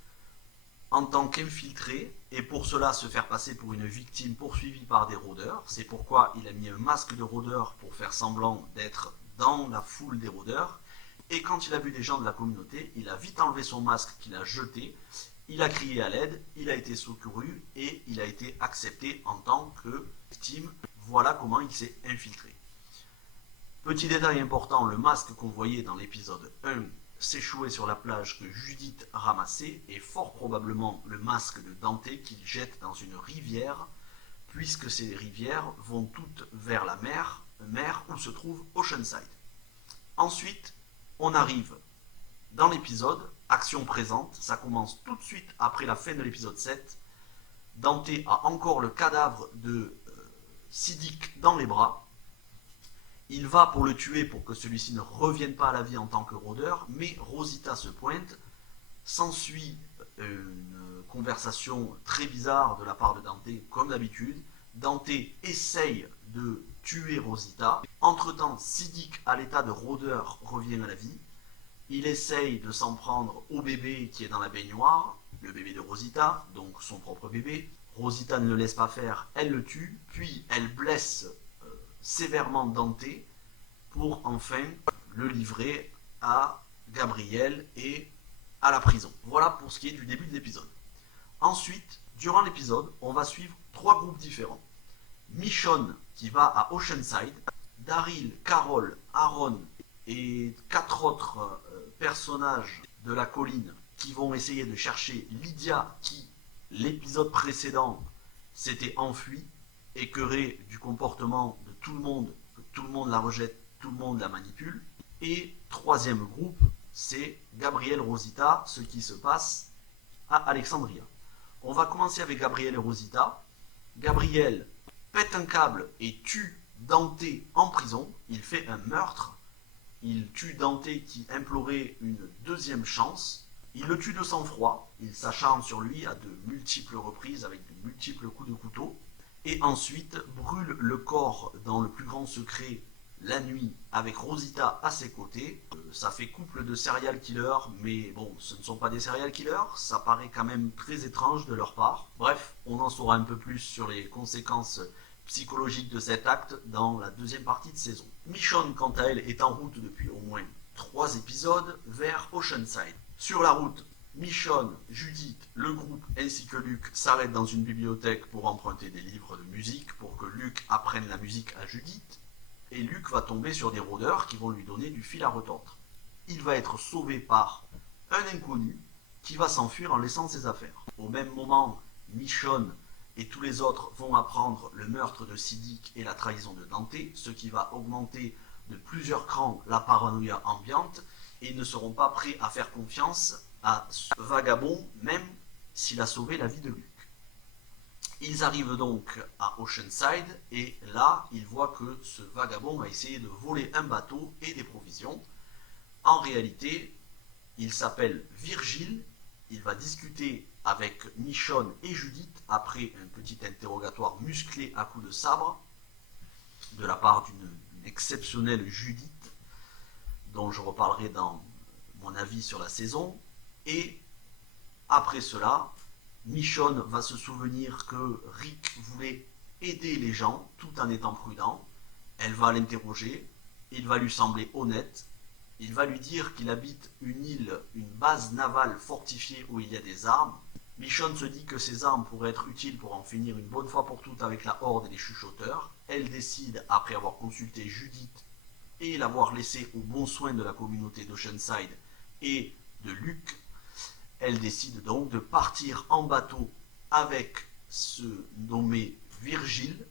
en tant qu'infiltré, et pour cela se faire passer pour une victime poursuivie par des rôdeurs. C'est pourquoi il a mis un masque de rôdeur pour faire semblant d'être dans la foule des rôdeurs. Et quand il a vu des gens de la communauté, il a vite enlevé son masque qu'il a jeté, il a crié à l'aide, il a été secouru et il a été accepté en tant que victime. Voilà comment il s'est infiltré. Petit détail important, le masque qu'on voyait dans l'épisode 1 s'échouait sur la plage que Judith ramassait est fort probablement le masque de Dante qu'il jette dans une rivière, puisque ces rivières vont toutes vers la mer où se trouve Oceanside. Ensuite, on arrive dans l'épisode, action présente, ça commence tout de suite après la fin de l'épisode 7. Dante a encore le cadavre de Siddiq dans les bras. Il va pour le tuer pour que celui-ci ne revienne pas à la vie en tant que rôdeur, mais Rosita se pointe. S'ensuit une conversation très bizarre de la part de Dante, comme d'habitude. Dante essaye de tuer Rosita. Entre-temps, Siddiq, à l'état de rôdeur, revient à la vie. Il essaye de s'en prendre au bébé qui est dans la baignoire, le bébé de Rosita, donc son propre bébé. Rosita ne le laisse pas faire, elle le tue, puis elle blesse sévèrement Dante pour enfin le livrer à Gabriel et à la prison. Voilà pour ce qui est du début de l'épisode. Ensuite, durant l'épisode, on va suivre 3 groupes différents. Michonne qui va à Oceanside, Daryl, Carol, Aaron et 4 autres personnages de la colline qui vont essayer de chercher Lydia qui, l'épisode précédent, s'était enfuie, écœurée du comportement de tout le monde, que tout le monde la rejette, tout le monde la manipule. Et 3e groupe, c'est Gabriel Rosita, ce qui se passe à Alexandria. On va commencer avec Gabriel et Rosita. Gabriel pète un câble et tue Dante en prison. Il fait un meurtre. Il tue Dante qui implorait une 2e chance. Il le tue de sang-froid. Il s'acharne sur lui à de multiples reprises avec de multiples coups de couteau. Et ensuite brûle le corps dans le plus grand secret la nuit avec Rosita à ses côtés. Ça fait couple de serial killers, mais bon, ce ne sont pas des serial killers, ça paraît quand même très étrange de leur part. Bref, on en saura un peu plus sur les conséquences psychologiques de cet acte dans la 2e partie de saison. Michonne, quant à elle, est en route depuis au moins 3 épisodes vers Oceanside. Sur la route, Michonne, Judith, le groupe ainsi que Luke s'arrêtent dans une bibliothèque pour emprunter des livres de musique pour que Luke apprenne la musique à Judith. Et Luke va tomber sur des rôdeurs qui vont lui donner du fil à retordre. Il va être sauvé par un inconnu qui va s'enfuir en laissant ses affaires. Au même moment, Michonne et tous les autres vont apprendre le meurtre de Siddiq et la trahison de Dante, ce qui va augmenter de plusieurs crans la paranoïa ambiante, et ils ne seront pas prêts à faire confiance à ce vagabond, même s'il a sauvé la vie de Luke. Ils arrivent donc à Oceanside, et là, ils voient que ce vagabond a essayé de voler un bateau et des provisions. En réalité, il s'appelle Virgile, il va discuter avec Michonne et Judith après un petit interrogatoire musclé à coups de sabre de la part d'une exceptionnelle Judith, dont je reparlerai dans mon avis sur la saison. Et après cela, Michonne va se souvenir que Rick voulait aider les gens tout en étant prudent. Elle va l'interroger, il va lui sembler honnête, il va lui dire qu'il habite une île, une base navale fortifiée où il y a des armes. Michonne se dit que ces armes pourraient être utiles pour en finir une bonne fois pour toutes avec la horde et les chuchoteurs. Elle décide, après avoir consulté Judith et l'avoir laissée au bon soin de la communauté d'Oceanside et de Luke, elle décide donc de partir en bateau avec ce nommé Virgile,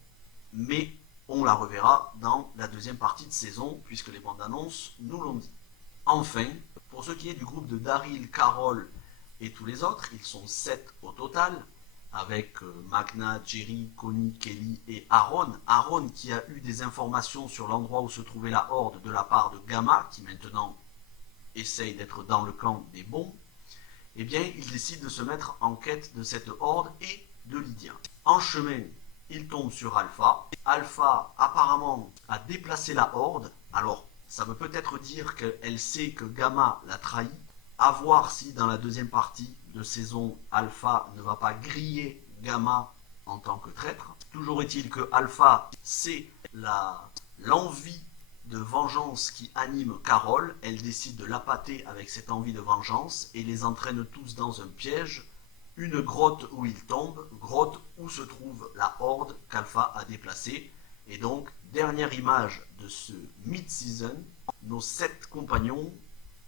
mais on la reverra dans la deuxième partie de saison, puisque les bandes annonces nous l'ont dit. Enfin, pour ce qui est du groupe de Daryl, Carol et tous les autres, ils sont 7 au total, avec Magna, Jerry, Connie, Kelly et Aaron. Aaron qui a eu des informations sur l'endroit où se trouvait la horde de la part de Gamma, qui maintenant essaye d'être dans le camp des bons. Eh bien, il décide de se mettre en quête de cette horde et de Lydia. En chemin, il tombe sur Alpha. Alpha, apparemment, a déplacé la horde. Alors, ça veut peut-être dire qu'elle sait que Gamma l'a trahi. À voir si, dans la deuxième partie de saison, Alpha ne va pas griller Gamma en tant que traître. Toujours est-il que Alpha sait l'envie de vengeance qui anime Carol. Elle décide de l'appâter avec cette envie de vengeance et les entraîne tous dans un piège, une grotte où ils tombent, grotte où se trouve la horde qu'Alpha a déplacée. Et donc, dernière image de ce mid-season, nos 7 compagnons,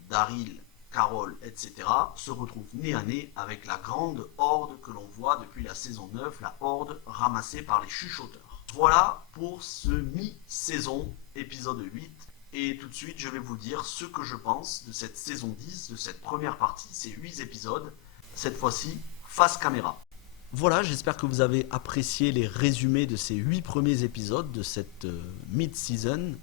Daryl, Carol, etc., se retrouvent nez à nez avec la grande horde que l'on voit depuis la saison 9, la horde ramassée par les chuchoteurs. Voilà pour ce mi-saison, épisode 8. Et tout de suite, je vais vous dire ce que je pense de cette saison 10, de cette première partie, ces 8 épisodes. Cette fois-ci, face caméra. Voilà, j'espère que vous avez apprécié les résumés de ces 8 premiers épisodes de cette mid-season.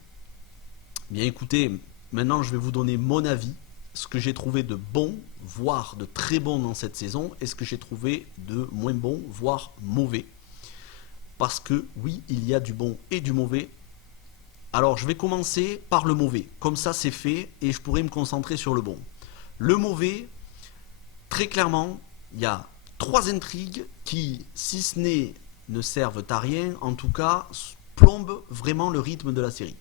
Bien écoutez, maintenant je vais vous donner mon avis, ce que j'ai trouvé de bon, voire de très bon dans cette saison, et ce que j'ai trouvé de moins bon, voire mauvais. Parce que oui, il y a du bon et du mauvais. Alors je vais commencer par le mauvais, comme ça c'est fait et je pourrai me concentrer sur le bon. Le mauvais, très clairement, il y a 3 intrigues qui, si ce n'est ne servent à rien, en tout cas plombent vraiment le rythme de la série.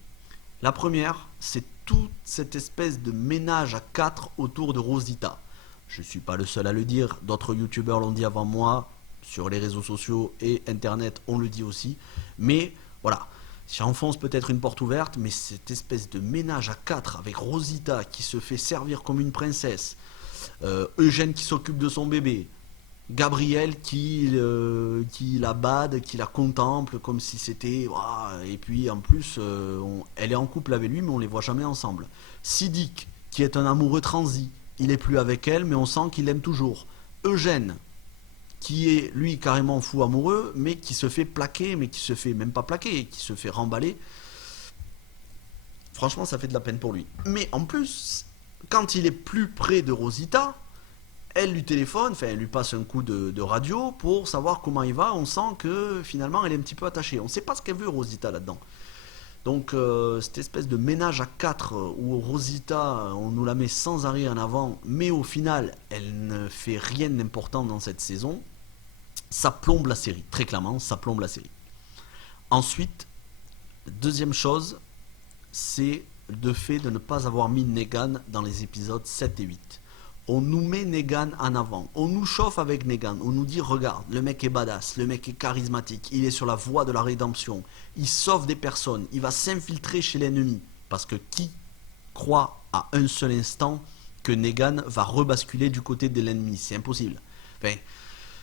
La première, c'est toute cette espèce de ménage à 4 autour de Rosita. Je ne suis pas le seul à le dire, d'autres youtubeurs l'ont dit avant moi, sur les réseaux sociaux et internet on le dit aussi, mais voilà, j'enfonce peut-être une porte ouverte, mais cette espèce de ménage à 4 avec Rosita qui se fait servir comme une princesse, Eugène qui s'occupe de son bébé, Gabriel qui la bade, qui la contemple comme si c'était... Et puis en plus, elle est en couple avec lui mais on les voit jamais ensemble. Siddiq qui est un amoureux transi, il est plus avec elle mais on sent qu'il l'aime toujours. Eugène qui est lui carrément fou amoureux, mais qui se fait plaquer, mais qui se fait même pas plaquer, qui se fait remballer. Franchement, ça fait de la peine pour lui. Mais en plus, quand il est plus près de Rosita, elle lui téléphone, enfin elle lui passe un coup de radio pour savoir comment il va. On sent que finalement elle est un petit peu attachée. On ne sait pas ce qu'elle veut Rosita là-dedans. Donc cette espèce de ménage à 4 où Rosita, on nous la met sans arrêt en avant, mais au final elle ne fait rien d'important dans cette saison. Ça plombe la série, très clairement, ça plombe la série. Ensuite, deuxième chose, c'est le fait de ne pas avoir mis Negan dans les épisodes 7 et 8. On nous met Negan en avant, on nous chauffe avec Negan, on nous dit regarde, le mec est badass, le mec est charismatique, il est sur la voie de la rédemption, il sauve des personnes, il va s'infiltrer chez l'ennemi. Parce que qui croit à un seul instant que Negan va rebasculer du côté de l'ennemi? C'est impossible. Enfin,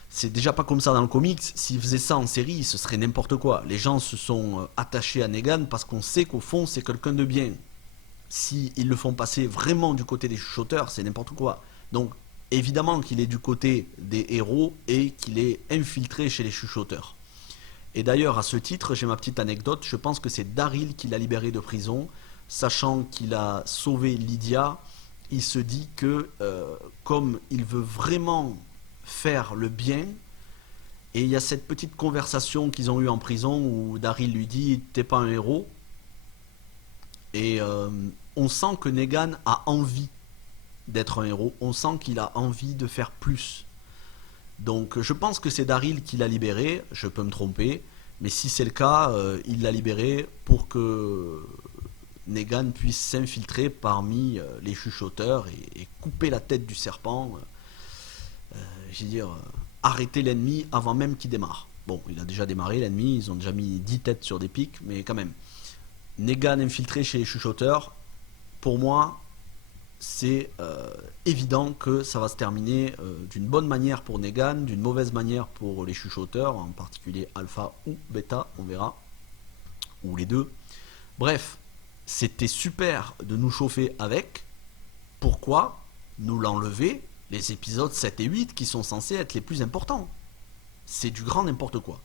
c'est déjà pas comme ça dans le comics. S'il faisait ça en série, ce serait n'importe quoi. Les gens se sont attachés à Negan parce qu'on sait qu'au fond c'est quelqu'un de bien. S'ils le font passer vraiment du côté des chuchoteurs, c'est n'importe quoi. Donc évidemment qu'il est du côté des héros et qu'il est infiltré chez les chuchoteurs. Et d'ailleurs à ce titre, j'ai ma petite anecdote, je pense que c'est Daryl qui l'a libéré de prison, sachant qu'il a sauvé Lydia. Il se dit que comme il veut vraiment faire le bien, et il y a cette petite conversation qu'ils ont eue en prison où Daryl lui dit t'es pas un héros, et on sent que Negan a envie d'être un héros, on sent qu'il a envie de faire plus. Donc je pense que c'est Daryl qui l'a libéré, je peux me tromper, mais si c'est le cas, il l'a libéré pour que Negan puisse s'infiltrer parmi les chuchoteurs et couper la tête du serpent, je veux dire, arrêter l'ennemi avant même qu'il démarre. Bon, il a déjà démarré l'ennemi, ils ont déjà mis 10 têtes sur des pics, mais quand même. Negan infiltré chez les chuchoteurs, pour moi, c'est évident que ça va se terminer d'une bonne manière pour Negan, d'une mauvaise manière pour les chuchoteurs, en particulier Alpha ou Beta, on verra, ou les deux. Bref, c'était super de nous chauffer avec. Pourquoi nous l'enlever les épisodes 7 et 8 qui sont censés être les plus importants? C'est du grand n'importe quoi.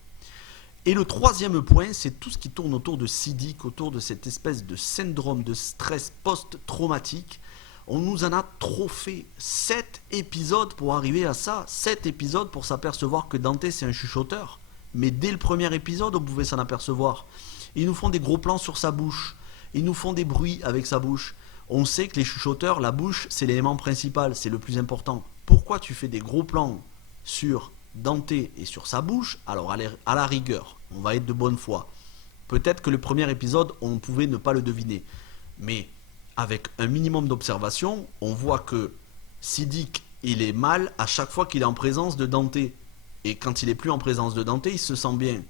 Et le troisième point, c'est tout ce qui tourne autour de Siddiq, autour de cette espèce de syndrome de stress post-traumatique. On nous en a trop fait. 7 épisodes pour arriver à ça. 7 épisodes pour s'apercevoir que Dante c'est un chuchoteur. Mais dès le premier épisode, on pouvait s'en apercevoir. Ils nous font des gros plans sur sa bouche. Ils nous font des bruits avec sa bouche. On sait que les chuchoteurs, la bouche, c'est l'élément principal, c'est le plus important. Pourquoi tu fais des gros plans sur Dante et sur sa bouche? Alors à la rigueur, on va être de bonne foi. Peut-être que le premier épisode, on pouvait ne pas le deviner. Mais avec un minimum d'observation, on voit que Siddiq, il est mal à chaque fois qu'il est en présence de Dante. Et quand il est plus en présence de Dante, il se sent bien.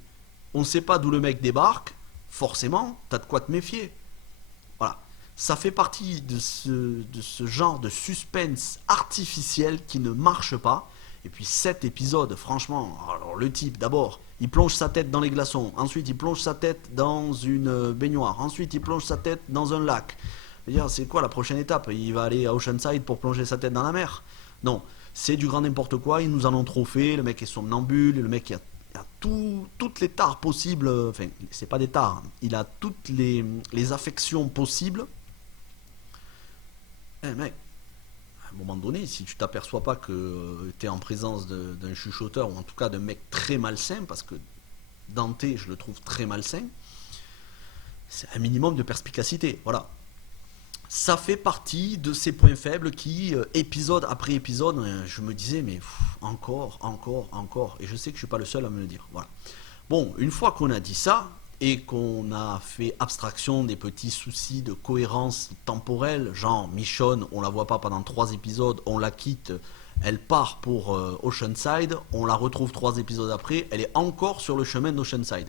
On ne sait pas d'où le mec débarque, forcément, t'as de quoi te méfier. Voilà. Ça fait partie de ce genre de suspense artificiel qui ne marche pas. Et puis 7 épisodes, franchement, alors le type, d'abord, il plonge sa tête dans les glaçons. Ensuite, il plonge sa tête dans une baignoire. Ensuite, il plonge sa tête dans un lac. Je veux dire, c'est quoi la prochaine étape? Il va aller à Oceanside pour plonger sa tête dans la mer? Non, c'est du grand n'importe quoi. Ils nous en ont trop fait. Le mec est somnambule. Le mec a toutes les tares possibles. Enfin, c'est pas des tares. Il a toutes les affections possibles. Mec, à un moment donné, si tu t'aperçois pas que tu es en présence d'un chuchoteur, ou en tout cas d'un mec très malsain, parce que Dante, je le trouve très malsain, c'est un minimum de perspicacité. Voilà. Ça fait partie de ces points faibles qui, épisode après épisode, je me disais, mais encore. Et je sais que je suis pas le seul à me le dire. Voilà. Bon, une fois qu'on a dit ça, et qu'on a fait abstraction des petits soucis de cohérence temporelle, genre Michonne, on la voit pas pendant 3 épisodes, on la quitte, elle part pour Oceanside, on la retrouve 3 épisodes après, elle est encore sur le chemin d'Oceanside.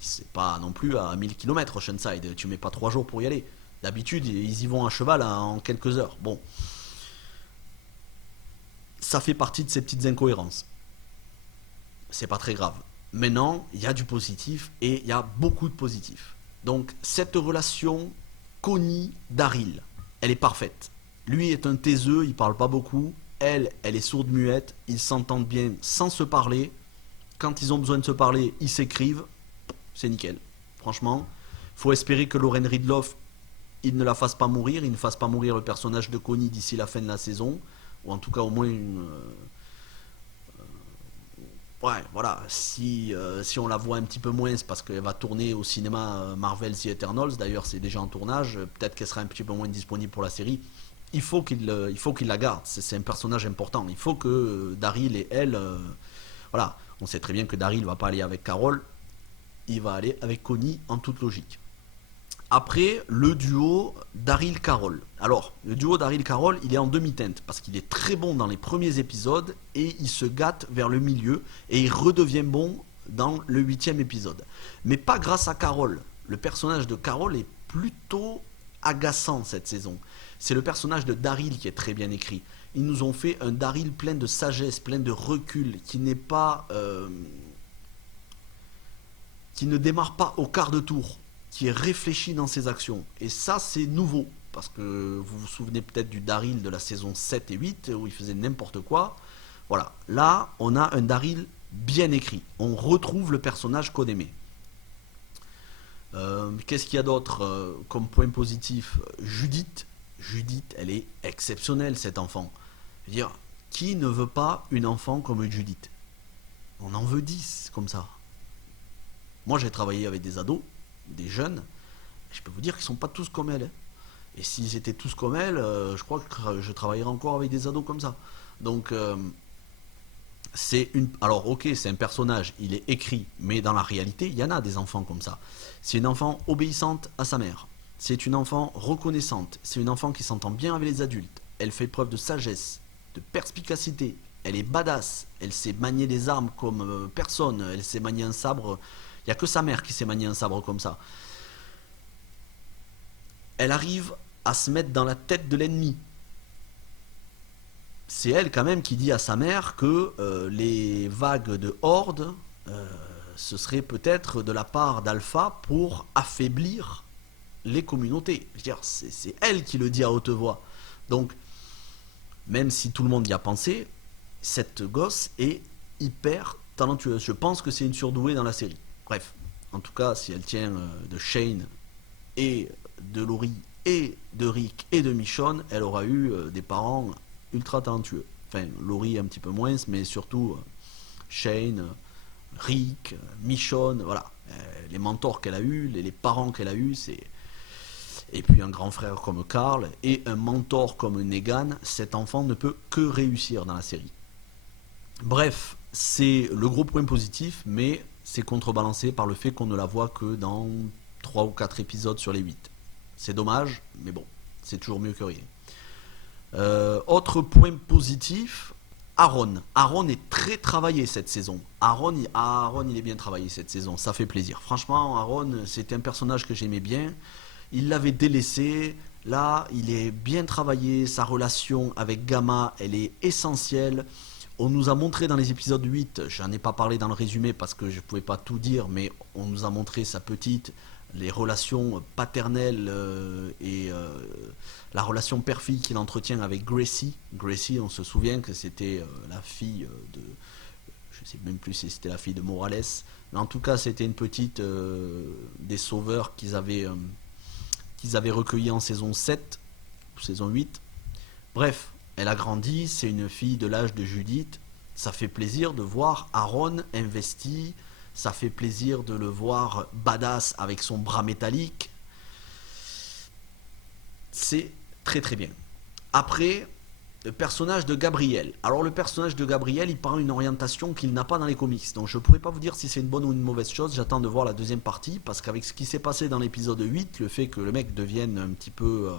C'est pas non plus à 1000 km Oceanside, tu mets pas 3 jours pour y aller. D'habitude, ils y vont à cheval en quelques heures. Bon. Ça fait partie de ces petites incohérences. C'est pas très grave. Maintenant, il y a du positif et il y a beaucoup de positif. Donc, cette relation Connie-Daryl, elle est parfaite. Lui est un taiseux, il parle pas beaucoup. Elle est sourde-muette. Ils s'entendent bien sans se parler. Quand ils ont besoin de se parler, ils s'écrivent. C'est nickel. Franchement, faut espérer que Lauren Ridloff, il ne la fasse pas mourir. Il ne fasse pas mourir le personnage de Connie d'ici la fin de la saison. Ou en tout cas, au moins ouais, voilà, si on la voit un petit peu moins, c'est parce qu'elle va tourner au cinéma Marvel The Eternals. D'ailleurs, c'est déjà en tournage. Peut-être qu'elle sera un petit peu moins disponible pour la série. Il faut qu'il la garde. C'est un personnage important. Il faut que Daryl et elle... voilà, on sait très bien que Daryl ne va pas aller avec Carol. Il va aller avec Connie en toute logique. Après, le duo Daryl Carroll. Alors, le duo Daryl Carroll, il est en demi-teinte parce qu'il est très bon dans les premiers épisodes et il se gâte vers le milieu et il redevient bon dans le 8e épisode. Mais pas grâce à Carroll. Le personnage de Carroll est plutôt agaçant cette saison. C'est le personnage de Daryl qui est très bien écrit. Ils nous ont fait un Daryl plein de sagesse, plein de recul, qui n'est pas... qui ne démarre pas au quart de tour, qui est réfléchi dans ses actions. Et ça, c'est nouveau, parce que vous vous souvenez peut-être du Daryl de la saison 7 et 8, où il faisait n'importe quoi. Voilà, là, on a un Daryl bien écrit. On retrouve le personnage qu'on aimait. Qu'est-ce qu'il y a d'autre comme point positif? Judith, elle est exceptionnelle, cette enfant. Je veux dire, qui ne veut pas une enfant comme Judith? On en veut 10, comme ça. Moi, j'ai travaillé avec des ados, des jeunes, et je peux vous dire qu'ils ne sont pas tous comme elle. Et s'ils étaient tous comme elle, je crois que je travaillerais encore avec des ados comme ça. Donc, alors, ok, c'est un personnage, il est écrit, mais dans la réalité, il y en a des enfants comme ça. C'est une enfant obéissante à sa mère. C'est une enfant reconnaissante. C'est une enfant qui s'entend bien avec les adultes. Elle fait preuve de sagesse, de perspicacité. Elle est badass. Elle sait manier des armes comme personne. Elle sait manier un sabre. Il n'y a que sa mère qui sait manier un sabre comme ça. Elle arrive à se mettre dans la tête de l'ennemi. C'est elle quand même qui dit à sa mère que les vagues de Horde, ce serait peut-être de la part d'Alpha pour affaiblir les communautés. Je veux dire, c'est elle qui le dit à haute voix. Donc, même si tout le monde y a pensé, cette gosse est hyper talentueuse. Je pense que c'est une surdouée dans la série. Bref, en tout cas, si elle tient de Shane et de Laurie et de Rick et de Michonne, elle aura eu des parents ultra talentueux. Enfin, Laurie un petit peu moins, mais surtout Shane, Rick, Michonne, voilà. Les mentors qu'elle a eus, les parents qu'elle a eus, c'est... Et puis un grand frère comme Carl et un mentor comme Negan, cet enfant ne peut que réussir dans la série. Bref, c'est le gros point positif, mais c'est contrebalancé par le fait qu'on ne la voit que dans 3 ou 4 épisodes sur les 8. C'est dommage, mais bon, c'est toujours mieux que rien. Autre point positif, Aaron. Aaron est très travaillé cette saison. Aaron, il est bien travaillé cette saison, ça fait plaisir. Franchement, Aaron, c'était un personnage que j'aimais bien. Il l'avait délaissé, là, il est bien travaillé. Sa relation avec Gamma, elle est essentielle. On nous a montré dans les épisodes 8, j'en ai pas parlé dans le résumé parce que je pouvais pas tout dire, mais on nous a montré sa petite, les relations paternelles et la relation père-fille qu'il entretient avec Gracie. Gracie, on se souvient que c'était la fille de... Je sais même plus si c'était la fille de Morales, mais en tout cas c'était une petite des sauveurs qu'ils avaient recueillie en saison 7 ou saison 8. Bref, elle a grandi, c'est une fille de l'âge de Judith. Ça fait plaisir de voir Aaron investi. Ça fait plaisir de le voir badass avec son bras métallique. C'est très très bien. Après, le personnage de Gabriel. Alors le personnage de Gabriel, il prend une orientation qu'il n'a pas dans les comics. Donc je ne pourrais pas vous dire si c'est une bonne ou une mauvaise chose. J'attends de voir la deuxième partie. Parce qu'avec ce qui s'est passé dans l'épisode 8, le fait que le mec devienne un petit peu...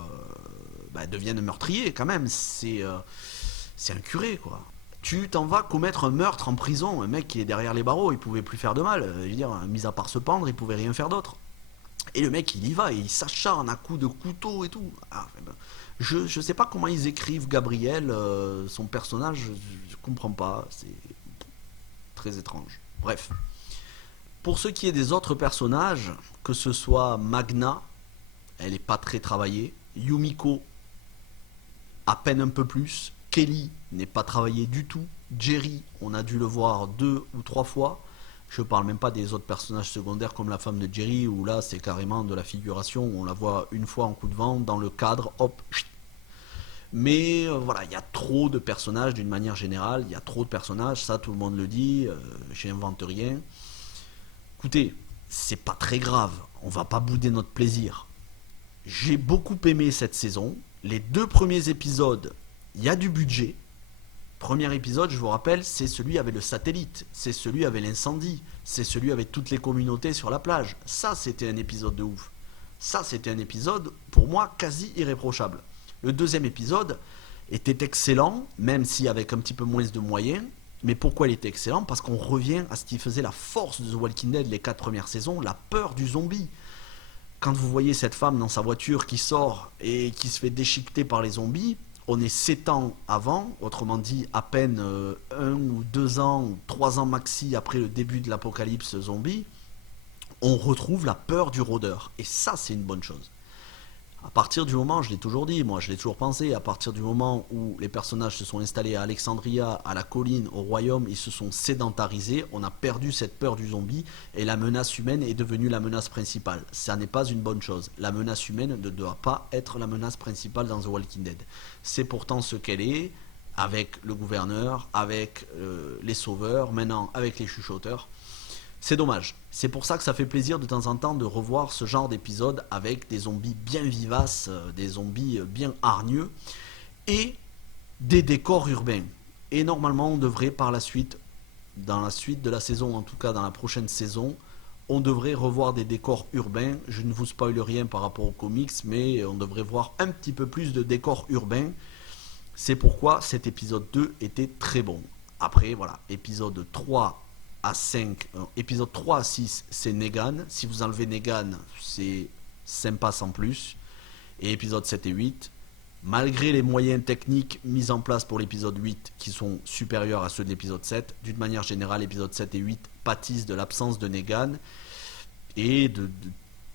devienne meurtrier quand même, c'est un curé quoi. Tu t'en vas commettre un meurtre en prison, un mec qui est derrière les barreaux, il pouvait plus faire de mal, je veux dire, mis à part se pendre, il pouvait rien faire d'autre. Et le mec il y va, et il s'acharne à coups de couteau et tout. Je sais pas comment ils écrivent Gabriel, son personnage, je comprends pas, c'est très étrange. Bref. Pour ce qui est des autres personnages, que ce soit Magna, elle est pas très travaillée, Yumiko, à peine un peu plus. Kelly n'est pas travaillé du tout. Jerry, on a dû le voir 2 ou 3 fois. Je parle même pas des autres personnages secondaires comme la femme de Jerry, où là c'est carrément de la figuration. On la voit une fois en coup de vent dans le cadre, hop. Mais voilà, il y a trop de personnages d'une manière générale. Il y a trop de personnages, ça tout le monde le dit. J'invente rien. Écoutez, c'est pas très grave. On va pas bouder notre plaisir. J'ai beaucoup aimé cette saison. Les 2 premiers épisodes, il y a du budget. Premier épisode, je vous rappelle, c'est celui avec le satellite, c'est celui avec l'incendie, c'est celui avec toutes les communautés sur la plage. Ça, c'était un épisode de ouf. Ça, c'était un épisode, pour moi, quasi irréprochable. Le deuxième épisode était excellent, même si avec un petit peu moins de moyens. Mais pourquoi il était excellent? Parce qu'on revient à ce qui faisait la force de The Walking Dead les 4 premières saisons, la peur du zombie. Quand vous voyez cette femme dans sa voiture qui sort et qui se fait déchiqueter par les zombies, on est 7 ans avant, autrement dit à peine 1 ou 2 ans ou 3 ans maxi après le début de l'apocalypse zombie, on retrouve la peur du rôdeur. Et ça, c'est une bonne chose. À partir du moment, je l'ai toujours dit, moi je l'ai toujours pensé, à partir du moment où les personnages se sont installés à Alexandria, à la colline, au royaume, ils se sont sédentarisés, on a perdu cette peur du zombie et la menace humaine est devenue la menace principale. Ça n'est pas une bonne chose. La menace humaine ne doit pas être la menace principale dans The Walking Dead. C'est pourtant ce qu'elle est, avec le gouverneur, avec les sauveurs, maintenant avec les chuchoteurs. C'est dommage. C'est pour ça que ça fait plaisir de temps en temps de revoir ce genre d'épisode avec des zombies bien vivaces, des zombies bien hargneux et des décors urbains. Et normalement, on devrait par la suite, dans la suite de la saison, en tout cas dans la prochaine saison, on devrait revoir des décors urbains. Je ne vous spoile rien par rapport aux comics, mais on devrait voir un petit peu plus de décors urbains. C'est pourquoi cet épisode 2 était très bon. Après, voilà, épisode 3 à 5, épisode 3 à 6, c'est Negan. Si vous enlevez Negan, c'est sympa sans plus. Et épisode 7 et 8, malgré les moyens techniques mis en place pour l'épisode 8 qui sont supérieurs à ceux de l'épisode 7, d'une manière générale, épisode 7 et 8 pâtissent de l'absence de Negan et de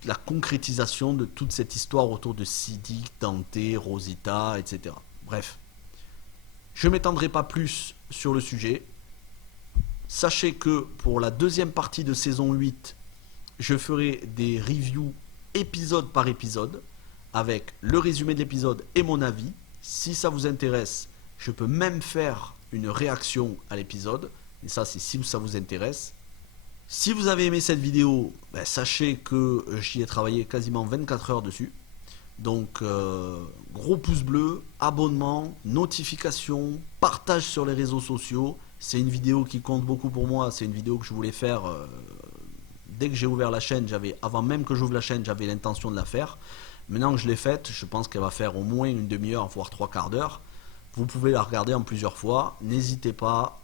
la concrétisation de toute cette histoire autour de Siddiq, Dante, Rosita, etc. Bref, je ne m'étendrai pas plus sur le sujet. Sachez que pour la deuxième partie de saison 8, je ferai des reviews épisode par épisode avec le résumé de l'épisode et mon avis. Si ça vous intéresse, je peux même faire une réaction à l'épisode. Et ça, c'est si ça vous intéresse. Si vous avez aimé cette vidéo, sachez que j'y ai travaillé quasiment 24 heures dessus. Donc, gros pouce bleu, abonnement, notification, partage sur les réseaux sociaux. C'est une vidéo qui compte beaucoup pour moi. C'est une vidéo que je voulais faire dès que j'ai ouvert la chaîne. Avant même que j'ouvre la chaîne, j'avais l'intention de la faire. Maintenant que je l'ai faite, je pense qu'elle va faire au moins une demi-heure, voire 3/4 d'heure. Vous pouvez la regarder en plusieurs fois. N'hésitez pas.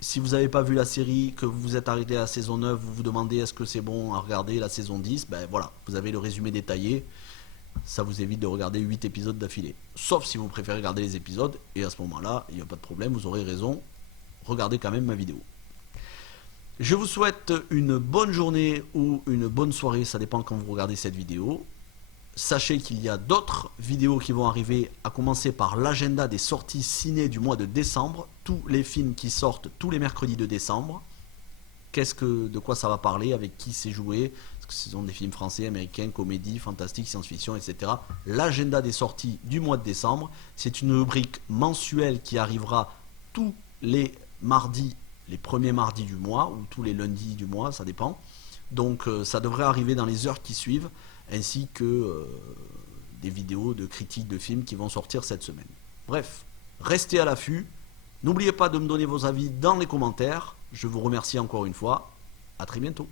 Si vous n'avez pas vu la série, que vous vous êtes arrêté à la saison 9, vous vous demandez est-ce que c'est bon à regarder la saison 10, voilà, vous avez le résumé détaillé. Ça vous évite de regarder 8 épisodes d'affilée. Sauf si vous préférez regarder les épisodes, et à ce moment-là, il n'y a pas de problème, vous aurez raison. Regardez quand même ma vidéo. Je vous souhaite une bonne journée ou une bonne soirée, ça dépend quand vous regardez cette vidéo. Sachez qu'il y a d'autres vidéos qui vont arriver, à commencer par l'agenda des sorties ciné du mois de décembre. Tous les films qui sortent tous les mercredis de décembre. De quoi ça va parler, avec qui c'est joué, est-ce que ce sont des films français, américains, comédie, fantastique, science-fiction, etc. L'agenda des sorties du mois de décembre, c'est une rubrique mensuelle qui arrivera tous les mardis, les premiers mardis du mois, ou tous les lundis du mois, ça dépend. Donc ça devrait arriver dans les heures qui suivent, ainsi que des vidéos de critiques de films qui vont sortir cette semaine. Bref, restez à l'affût. N'oubliez pas de me donner vos avis dans les commentaires. Je vous remercie encore une fois. À très bientôt.